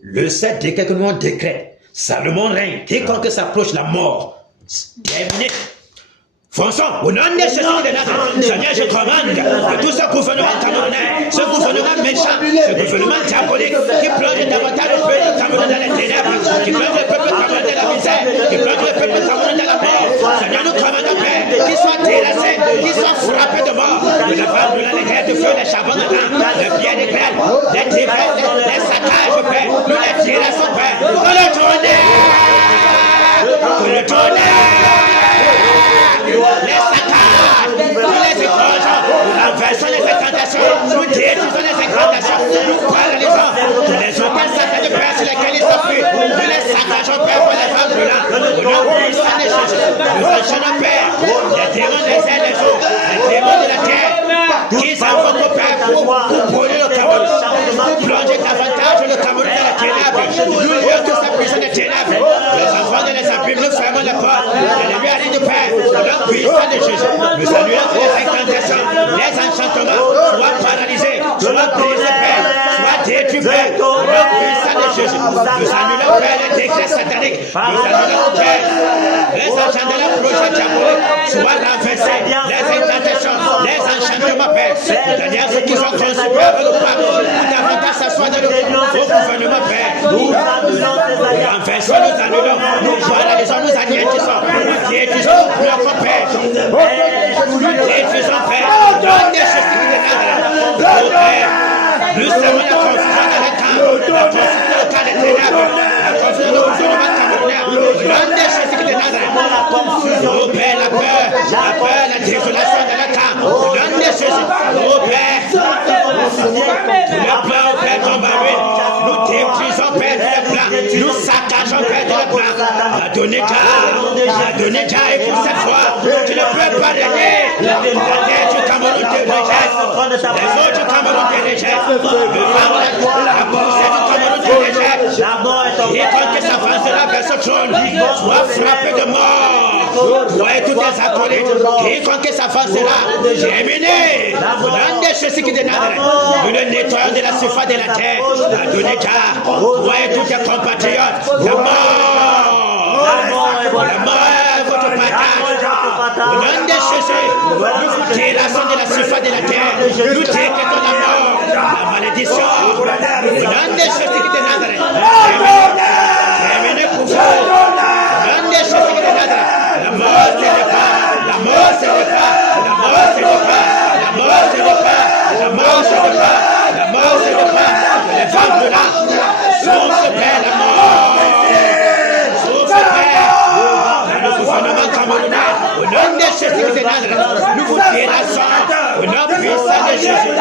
Le seul décret que nous on décrète, Salomon règne. Quiconque s'approche la mort, terminé. Fonçons, au nom de Jésus de Nazareth, Seigneur, je commande que tout ce gouvernement camerounais, ce gouvernement méchant, ce gouvernement diabolique, qui plonge davantage le peuple camerounais dans les ténèbres, qui plonge le peuple camerounais dans la misère, qui plonge le peuple camerounais dans la mort. Seigneur, nous commandons, Père, qu'il soit terrassé, qu'il soit frappé de mort. Nous avons brûlé les grèves de feu, les charbons de temps, les biens des grèves, les divers, les saccages, Père, nous les terrassons, Père. Que le tonnerre, les saccages, nous les écranges, renversons les incantations, nous détruisons les incantations, nous paralysons les hôtels satanés, Père, sur lesquels ils s'appuient, nous les saccageons, Père, pour les femmes brûlantes, au nom puissant de Jésus, nous enchaînons, Père, les démons des airs des eaux, les démons de la terre, qui s'invoquent au Père pour brûler le Cameroun, pour plonger davantage le Cameroun dans la ténèbre, nous lions tous ces puissants des ténèbres, les enfants de les abîmes, nous fermons les portes, l'ennemi arrive de Père, au nom puissant de Jésus, nous annulons les incantations, les enchantements, soit paralysés, soit brisés, Père, soit détruits, Père, au nom puissant de Jésus, nous annulons, Père, les décrets sataniques, nous annulons, Père, les agents de la projet diabolique, soit renversés, les incantations, les enchantements, Père, c'est-à-dire ceux qui sont conçus, Père, avec le pape, pour davantage s'asseoir dans le gouvernement, Père, nous renversons, nous annulons, nous paralysons, nous anéantissons, nous détruisons, nous bloquons, Père, nous détruisons, Père, donne des choses qui nous dénadrent, Père, nous sommes la confusion dans le camp, la confusion dans le camp des ténèbres, la confusion dans le gouvernement camerounais, donne des choses qui nous dénadrent, oh Père, la peur, la désolation dans le camp, donne des choses, oh Père, le plan, Père, tombe à ruine, nous détruisons, Père, le plan, nous saccageons, Père, le plan, la donnée déjà, et pour cette fois, tu ne peux pas régner, la terre du Cameroun te rejette, les eaux du Cameroun te rejettent, la poussée du Cameroun te rejette, quiconque s'avancera vers ce trône, soit frappé de mort, toi et tous tes acolytes, quiconque s'avancera, terminé, l'un des choses qui dénadrent, nous le nettoyons de la surface de la terre, la donnée car, toi et tous tes compatriotes, la mort est votre partage, au nom de Jésus, nous vous terrassons de la surface de la terre, nous décrétons la mort, la malédiction, au nom de Jésus qui dénadrent, terminé pour vous, au nom de Jésus qui dénadrent, la mort se répand, la mort se répand, la mort se répand, la mort se répand, la mort se répand, la mort se répand, les femmes brûlantes, souffle Père la mort, souffle Père, le gouvernement camerounais, au nom de Jésus qui dénadrent, nous vous terrassons, au nom puissant de Jésus, au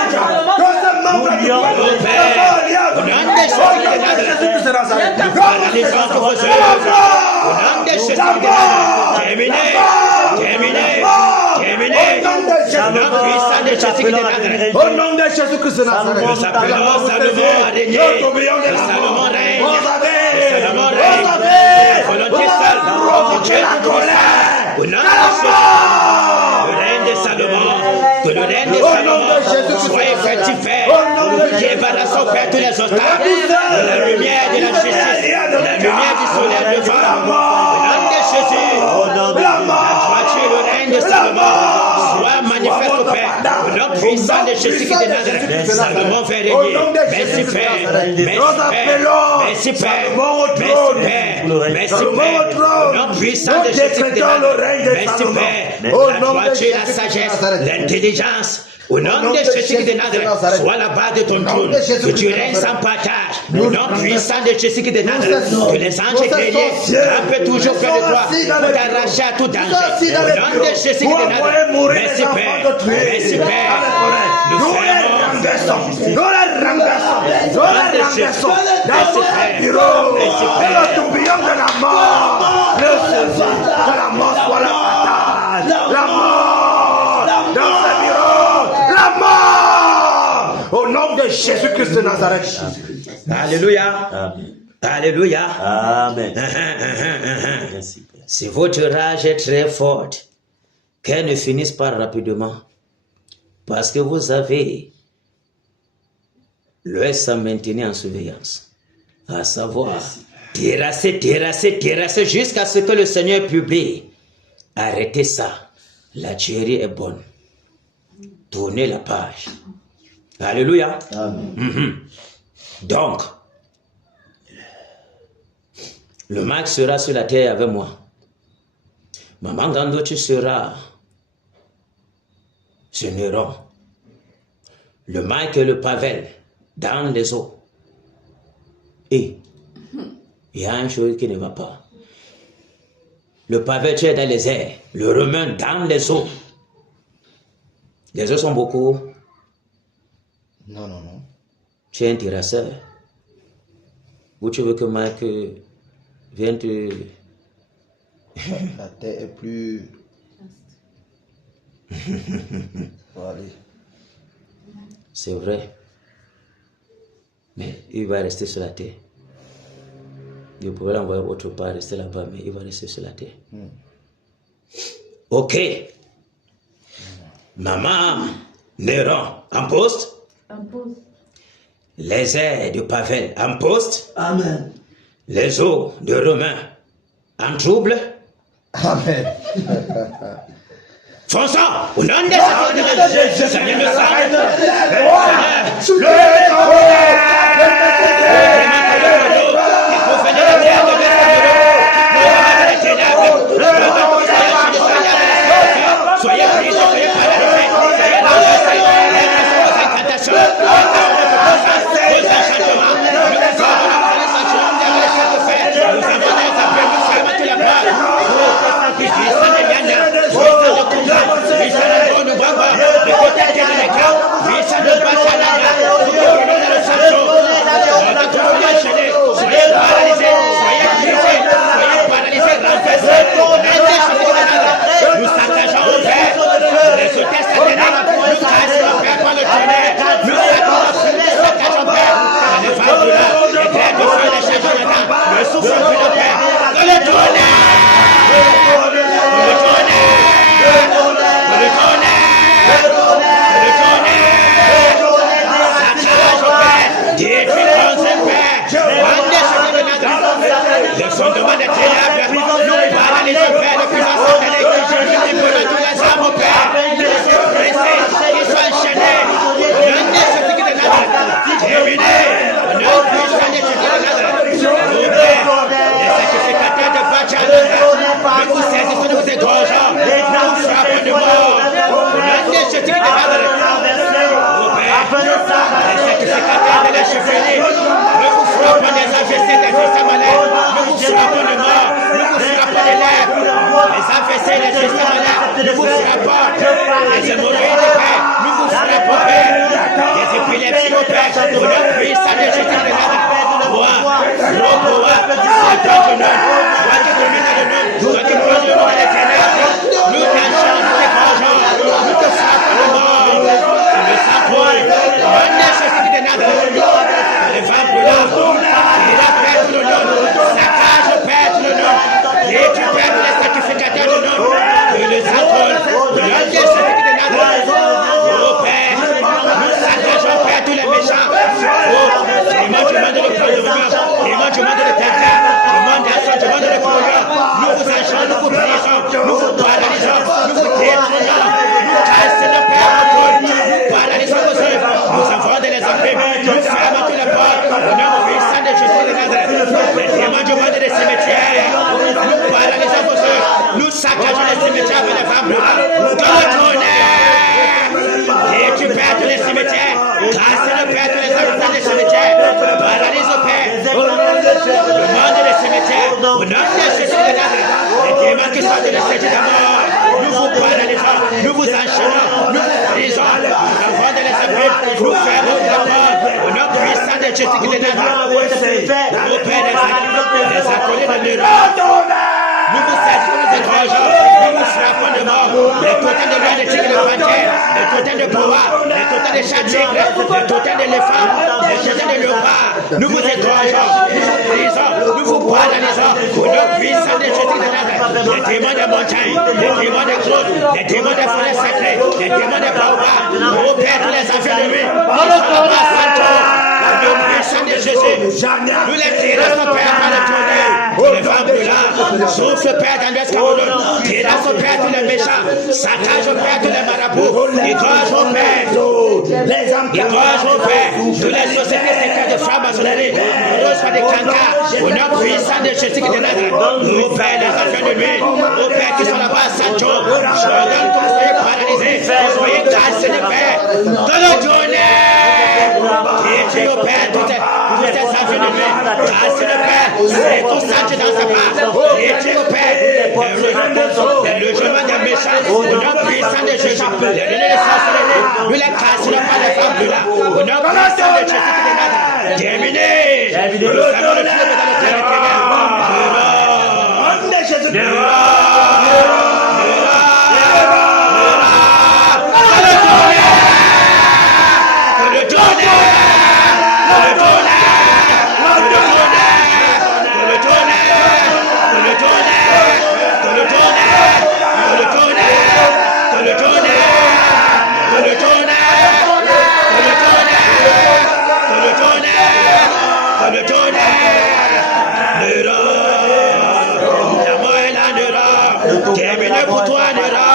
Père, au nom de Jésus qui dénadrent, nous paralysons vos œuvres, au nom de Jésus qui dénadrent, terminé, au nom puissant de Jésus qui dénadrent, Au nom de Jésus-Christ de Nazareth. nous appelons Salomon à régner, Salomon règne, la volonté seule, Dieu la colère, au nom de Jésus, le règne de Salomon, soit effectué, débarrassons Père tous les obstacles, de la lumière de la justice, de la lumière du soleil devant, au nom de Jésus, la droiture, le règne de Salomon, soit manifeste au Père, au nom puissant de Jésus qui dénadre, Salomon fait régner, merci Père, merci Père, merci Père, au nom puissant de Jésus qui dénadre, merci Père, la droiture, la sagesse, l'intelligence, au nom de Jésus qui dénadre, sois la barre de ton trône, que tu règnes sans partage, au nom puissant de Jésus qui dénadre, que les anges guerriers campent toujours près de toi, pour t'arracher à tout danger, au nom de Jésus qui dénadre, merci Père, merci Père, nous fermons, Nous la renversons dans ce bureau, dans le tourbillon de la mort, le saisi, que la mort soit la partage, la mort dans ce bureau, la mort, au nom de Jésus-Christ de Nazareth. Alléluia, alléluia, Amen. Si votre rage est très forte, qu'elle ne finisse pas rapidement, parce que vous avez l'Ouest à maintenir en surveillance, à savoir terrasser jusqu'à ce que le Seigneur publie. Arrêtez ça, la tuerie est bonne. Tournez la page. Alléluia. Donc, le Mac sera sur la terre avec moi. Maman Gando, tu seras sur Néron. Le Mac et le Pavel dans les eaux. Et il y a une chose qui ne va pas. Le Pavel, tu es dans les airs. Le Romain dans les eaux. Les autres sont beaucoup. Non. Tu es un terrasseur. Ou tu veux que Mike vienne te... La terre est plus... Allez. C'est vrai. Mais il va rester sur la terre. Je pourrais l'envoyer autre part, rester là-bas, mais il va rester sur la terre. Ok. Maman Néron, en poste. En poste. Les airs de Pavel, en poste. Amen. Les eaux de Romain, en trouble. Amen. Fonçons, au nom de Jésus, Seigneur, le soyez pris, soyez paralysés, soyez lancés, vos incantations, vos enchantements, nous avons les sanctions, nous avons les choses de faire, nous avons les appels, nous fermons toute la porte. Puissant de Yana, puissant de Kumba, puissant de Bono Baba, de Kotake de Neka, puissant de Bachalana, nous prenons dans le sanction, notre couple enchaîné, soyez paralysés, soyez brisés, soyez paralysés, renversés, nous s'attaquons au Père, les sautés sataniques, nous cassons au Père par le tonnerre, nous s'attaquons au Père, dans le vent de l'eau, les grèves de feu, les charges de l'âme, le souffle de le Père, dans le tonnerre, le fondement des ténèbres, nous paralysons, Père, le puissant satanique, nous prenons tous les âmes au Père, qu'ils soient enchaînés, le nez se dit de l'âme, terminé, le puissant des de l'âme, au Père, les sacrificateurs de Bachalana, nous vous saisissons, nous vous égorgeons, nous frappons de mort, le nez se dit de l'âme, au Père, les sacrificateurs de la chefferie, nous vous frappons des AVC, des systèmes malades, nous vous frappons de mort, nous vous frappons des lèvres, les AVC, les systèmes malades, nous vous frappons, les hémorroïdes de Père, nous vous frappons, Père, les épilepsies au Père, nous nous puissons de Jésus de l'âme, toi, Satan de nous, toi qui domines le nom, toi qui prends le nom à l'éternel, nous t'enchantons, nous t'écrangeons, nous te frappons de mort, le sang coule, le nez se dit de Nazareth, le vent brûlant, il a perdu le nom, saccage perd le nom, et tu perds les sacrificateurs de nom, et le sang coule, le nez se dit de Nazareth, oh Père, nous saccageons Père tous les méchants, oh, je demande le commandement, je demande le terrain, je demande l'action, je demande le commandement, nous vous enchantons, nous vous brisons, nous vous paralysons, nous vous détruisons, nous cassons le Père en côte, nous paralysons vos œuvres, nous envoyons de les opprimes, nous fermons toutes les portes, au nom puissant de Jésus de Nazareth, les démons du monde des cimetières, nous paralysons vos œuvres, nous saccageons les cimetières avec les femmes brûlantes, dans le tonnerre, et tu perds tous les cimetières, casse le Père tous les habitants des cimetières, paralyse au Père, le monde des cimetières, au nom de Jésus de Nazareth, les démons qui sortent de l'esprit de mort, nous vous paralysons, nous vous enchaînons, nous vous brisons, nous envoyons de les opprimes, nous fermons la porte, au nom puissant de Jésus de Nazareth, au Père les acolytes de Néron, nous vous saisissons, nous étrangeons, nous vous frappons de mort, les totems de lions, de tigres, de panthères, les totems de boa, les totems de chats tigres, les totems d'éléphants, les totems de léopards, nous vous étrangeons, nous vous brisons, nous vous paralysons, au nom puissant de Jésus de Nazareth, les démons des montagnes, les démons des grottes, les démons des forêts sacrées, les démons des baobabs, au Père, tous les affaires de lui, au nom puissant de Jésus, nous les tirons, Père, par le tonnerre, les vents brûlants, souffle, Père, dans l'escarboulotte, tirons, Père, tous les méchants, saccage, Père, tous les marabouts, égorge, Père, égorge, Père, tous les sociétés secrètes de franc-maçonnerie, reçoit des cancars, au nom puissant de Jésus de Nazareth, au Père, les affaires de nuit, au Père qui sont là-bas à Sancho, je ordonne que vous soyez paralysés, vous soyez cassés de Père, dans le tonnerre, et tu, au Père, toutes ces affaires de nuit, cassés de Père, et tout ça, tu dans sa part, et tu, au Père, portes se referment. Le logement des méchants, au nom puissant de Jésus, les données de sorcellerie, nous les casserons par les femmes là. Au nom puissant de Jésus qui dénâtre. Terminé. Le savon de Dieu dans le terrain terminé pour toi, Nera.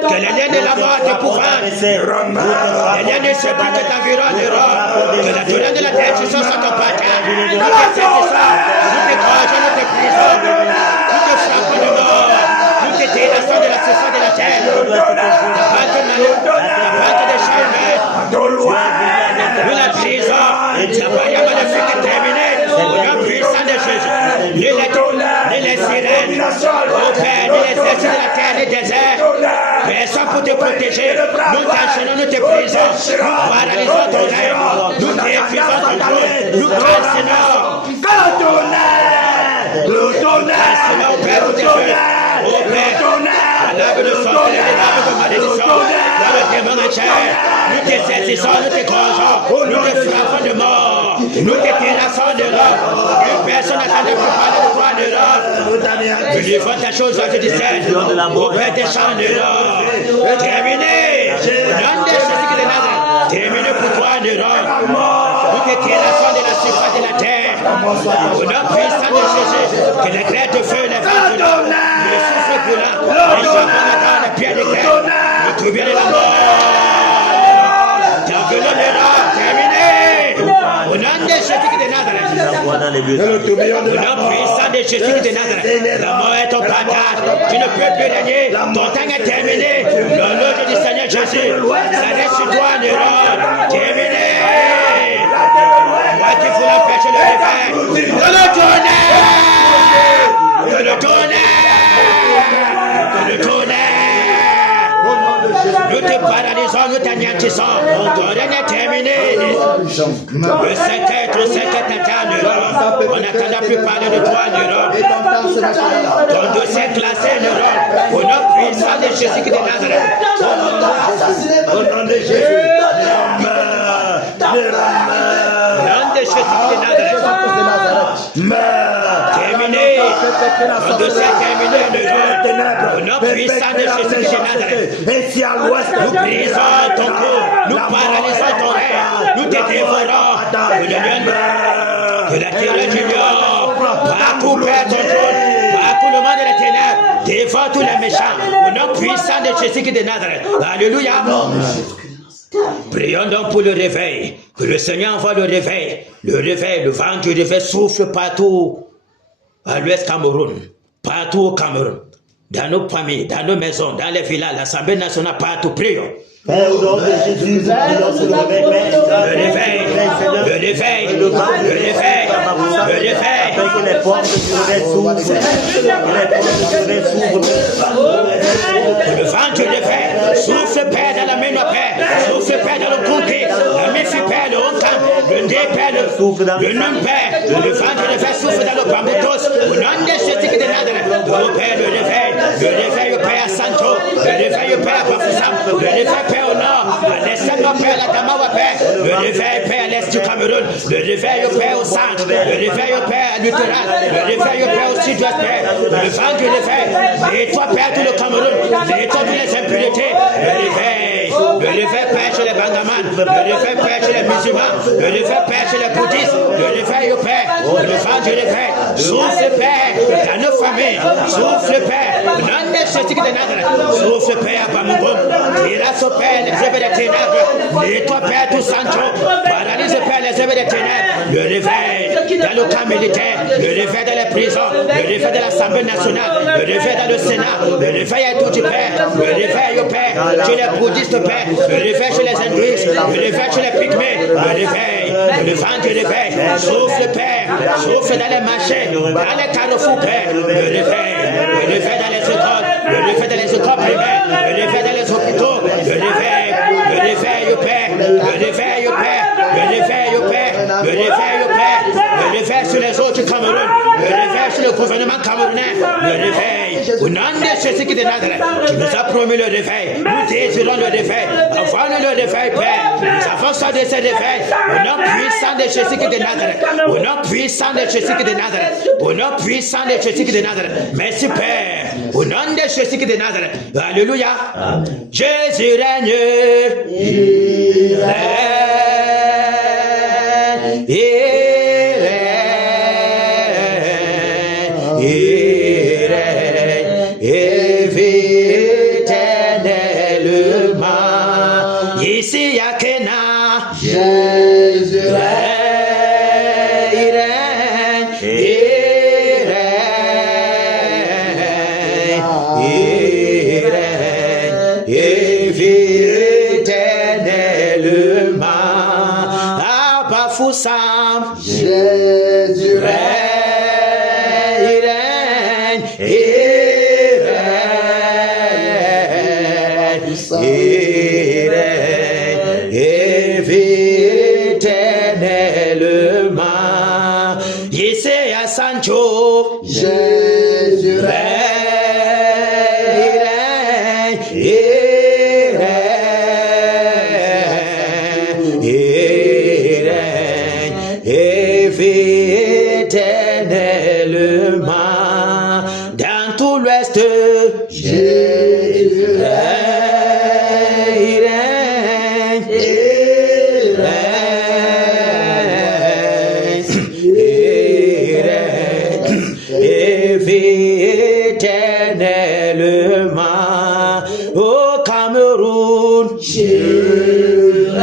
Que les liens de la mort t'épouvantent. Les liens de ce but que t'environnera. Que la douleur de la tête se soit sur ton patin. Nous te saisissons, nous te croisons, nous te prisons, nous te frappons de mort. Nous te délaissons de la cession de la terre. La batte de malheur, la batte de charbon. Nous la brisons. La barrière maléfique est terminée. Au nom puissant de Jésus. Ni les sirènes, au Père, ni les esprits de la terre, ni des airs. Personne pour te protéger. Nous t'enchaînons, nous te brisons. Nous paralysons ton rêve. Nous défisons ton trône. Nous calcinons. Au Père, pour tes feux. Au Père, à l'âme de sorcellerie, à l'âme de malédiction, dans le démon en chair. Nous te saisissons, nous te grongeons. Nous te frappons de mort. Nous te terrassons de l'homme. Une personne n'attendait plus parler de toi de l'homme. Tu livres ta chose à te discerne. Au Père des champs de l'homme. Terminé. Nom de Jésus de Nazareth. Terminé pour toi de l'homme. Nous te terrassons de la surface de la terre. Au nom puissant de Jésus. Que les grêtes de feu, les vents de l'homme, le souffle brûlant, les charbons dans les pierres de grêle, le tourbillon de la mort. T'as vu le terminé. Au nom de Jésus de Nazareth. Au nom puissant de Jésus de Nazareth. La mort est ton partage. Tu ne peux plus régner. Ton temps est terminé. L'horloge du Seigneur Jésus s'arrête sur toi, Néron. Terminé. Toi qui voulais empêcher le réveil. De le tourner. De le tourner. De le tourner. Nous te paralysons, nous t'anéantissons. Ton règne est terminé. Le secret, ton secret t'attendra. On n'attendra plus parler de toi, Néron. Ton dossier est classé, Néron. Au nom puissant de Jésus qui est de Nazareth. Au nom de Jésus. Au nom de Jésus qui est de Nazareth. Terminé. Ton dossier est terminé, Néron. Au nom puissant de Jésus qui est de Nazareth. Nous brisons ton cou, nous paralysons ton rêve, nous te dévorons. Que la terreur du lion, partout perd ton trône, partout le monde de la ténèbres, dévore tous les méchants. Au nom puissant de Jésus qui est de Nazareth. Alléluia. Prions donc pour le réveil. Que le Seigneur envoie le réveil. Le réveil, le vent du réveil souffle partout à l'ouest Cameroun, partout au Cameroun. Dans nos familles, dans nos maisons, dans les villages, l'Assemblée nationale, partout, prions. Père, au nom de Jésus, le réveil, le réveil, le réveil, le réveil, le réveil. Que les portes du réveil s'ouvrent. Le vent du réveil, souffle Père dans la main de Père, souffle Père dans le comté, la méfie Père, le haut-camp, le nez Père, le nom Père, le vent du réveil souffle dans le bamboutos, au nom de Jésus de Nazareth. Oh Père, le réveil au Père à Santo, le réveil au Père à Bafoussam, le réveil Père au nord, à l'est de Père, la Damawa Père, le réveil Père à l'est du Cameroun, le réveil au Père au centre, le réveil au Père à Lutheran, le réveil au Père au sud-ouest Père, le vent du réveil, nettoie Père tout le Cameroun, nettoie toutes les impuretés, le réveil Père chez les Bangaman, le réveil Père chez les musulmans, le réveil Père chez les bouddhistes, le réveil au Père, le vent du réveil, souffle Père dans nos familles, souffle Père, non de Jésus de Nazareth, souffle Père à Bamougoum, terrasse au Père les œuvres des ténèbres, nettoie Père tout Sancho, paralyse Père les œuvres des ténèbres, le réveil, dans le camp militaire, le réveil dans les prisons, le réveil dans l'Assemblée nationale, le réveil dans le Sénat, le réveil à tout du Père, le réveil au Père, chez les bouddhistes Père, le réveil chez les hindouistes, le réveil chez les pygmées, le vent du réveil, souffle Père, souffle dans les marchés, dans les carrefours Père, le réveil dans les écoles, le réveil dans les écoles primaires, le réveil dans les hôpitaux, le réveil au Père, le réveil au Père, le réveil au Père, le réveil au Père, le réveil sur les autres du Cameroun, le réveil sur le gouvernement camerounais, le réveil, au nom de Jésus qui est de Nazareth, tu nous as promis le réveil, nous désirons le réveil, envoie-nous le réveil Père, nous avons ça de ce réveil, au nom puissant de Jésus qui est de Nazareth, au nom puissant de Jésus qui est de Nazareth, au nom puissant de Jésus qui est de Nazareth, merci Père, au nom de Jésus qui est de Nazareth, alléluia, Jésus règne, il règne éternellement. Ici il y a Kena, Jésus règne, il règne éternellement. Abba Foussam, Jésus règne, il règne éternellement. Ici à Sancho, Jésus règne, il règne éternellement. Dans tout l'Ouest, Jésus règne, il éternellement. Au Cameroun, Jésus règne,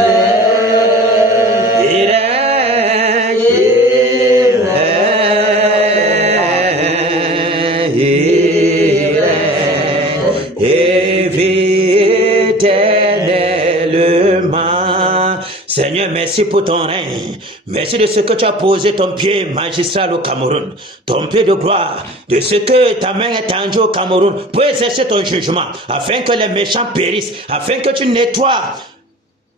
il règne éternellement. Seigneur, merci pour ton règne. Merci de ce que tu as posé ton pied magistral au Cameroun, ton pied de gloire, de ce que ta main est tendue au Cameroun pour exercer ton jugement, afin que les méchants périssent, afin que tu nettoies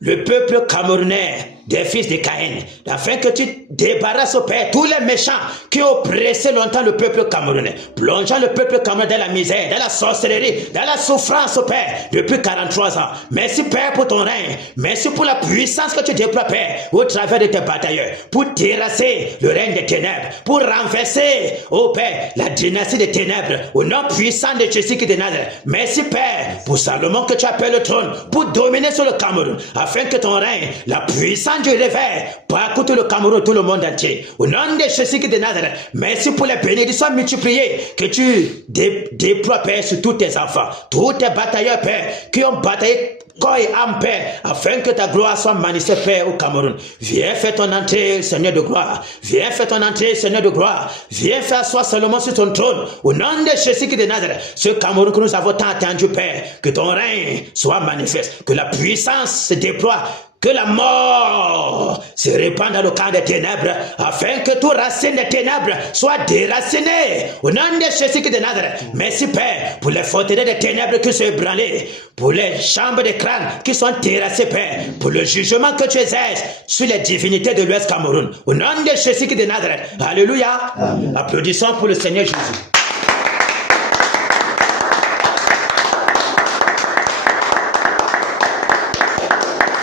le peuple camerounais des fils de Caïn, afin que tu débarrasses au Père tous les méchants qui ont oppressé longtemps le peuple camerounais, plongeant le peuple camerounais dans la misère, dans la sorcellerie, dans la souffrance au Père, depuis 43 ans. Merci Père pour ton règne, merci pour la puissance que tu déploies Père, au travers de tes batailleurs, pour terrasser le règne des ténèbres, pour renverser, ô Père, la dynastie des ténèbres, au nom puissant de Jésus qui est de Nazareth. Merci Père, pour Salomon que tu appelles le trône, pour dominer sur le Cameroun, afin que ton règne, la puissance du réveil, parcourt tout le Cameroun, tout le monde entier. Au nom de Jésus qui est de Nazareth, merci pour les bénédictions multipliées que tu déploies, Père, sur tous tes enfants, tous tes batailleurs, Père, qui ont bataillé corps et âme, Père, afin que ta gloire soit manifestée, Père, au Cameroun. Viens faire ton entrée, Seigneur de gloire. Viens faire ton entrée, Seigneur de gloire. Viens faire asseoir seulement sur ton trône. Au nom de Jésus qui est de Nazareth, ce Cameroun que nous avons tant attendu, Père, que ton règne soit manifeste, que la puissance se déploie, que la mort se répande dans le camp des ténèbres, afin que toute racine des ténèbres soit déracinée. Au nom de Jésus qui est de Nazareth, merci Père, pour les forteresses des ténèbres qui sont ébranlées, pour les chambres de crâne qui sont terrassées, Père, pour le jugement que tu exerces sur les divinités de l'Ouest Cameroun. Au nom de Jésus qui est de Nazareth, alléluia. Amen. Applaudissons pour le Seigneur Jésus.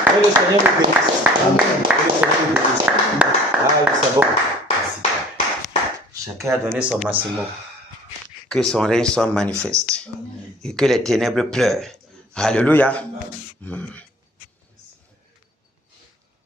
Que le Seigneur nous bénisse. Amen. Que le Seigneur nous bénisse. Ah, c'est bon. Chacun a donné son maximum. Que son règne soit manifeste. Et que les ténèbres pleurent. Alléluia. Amen.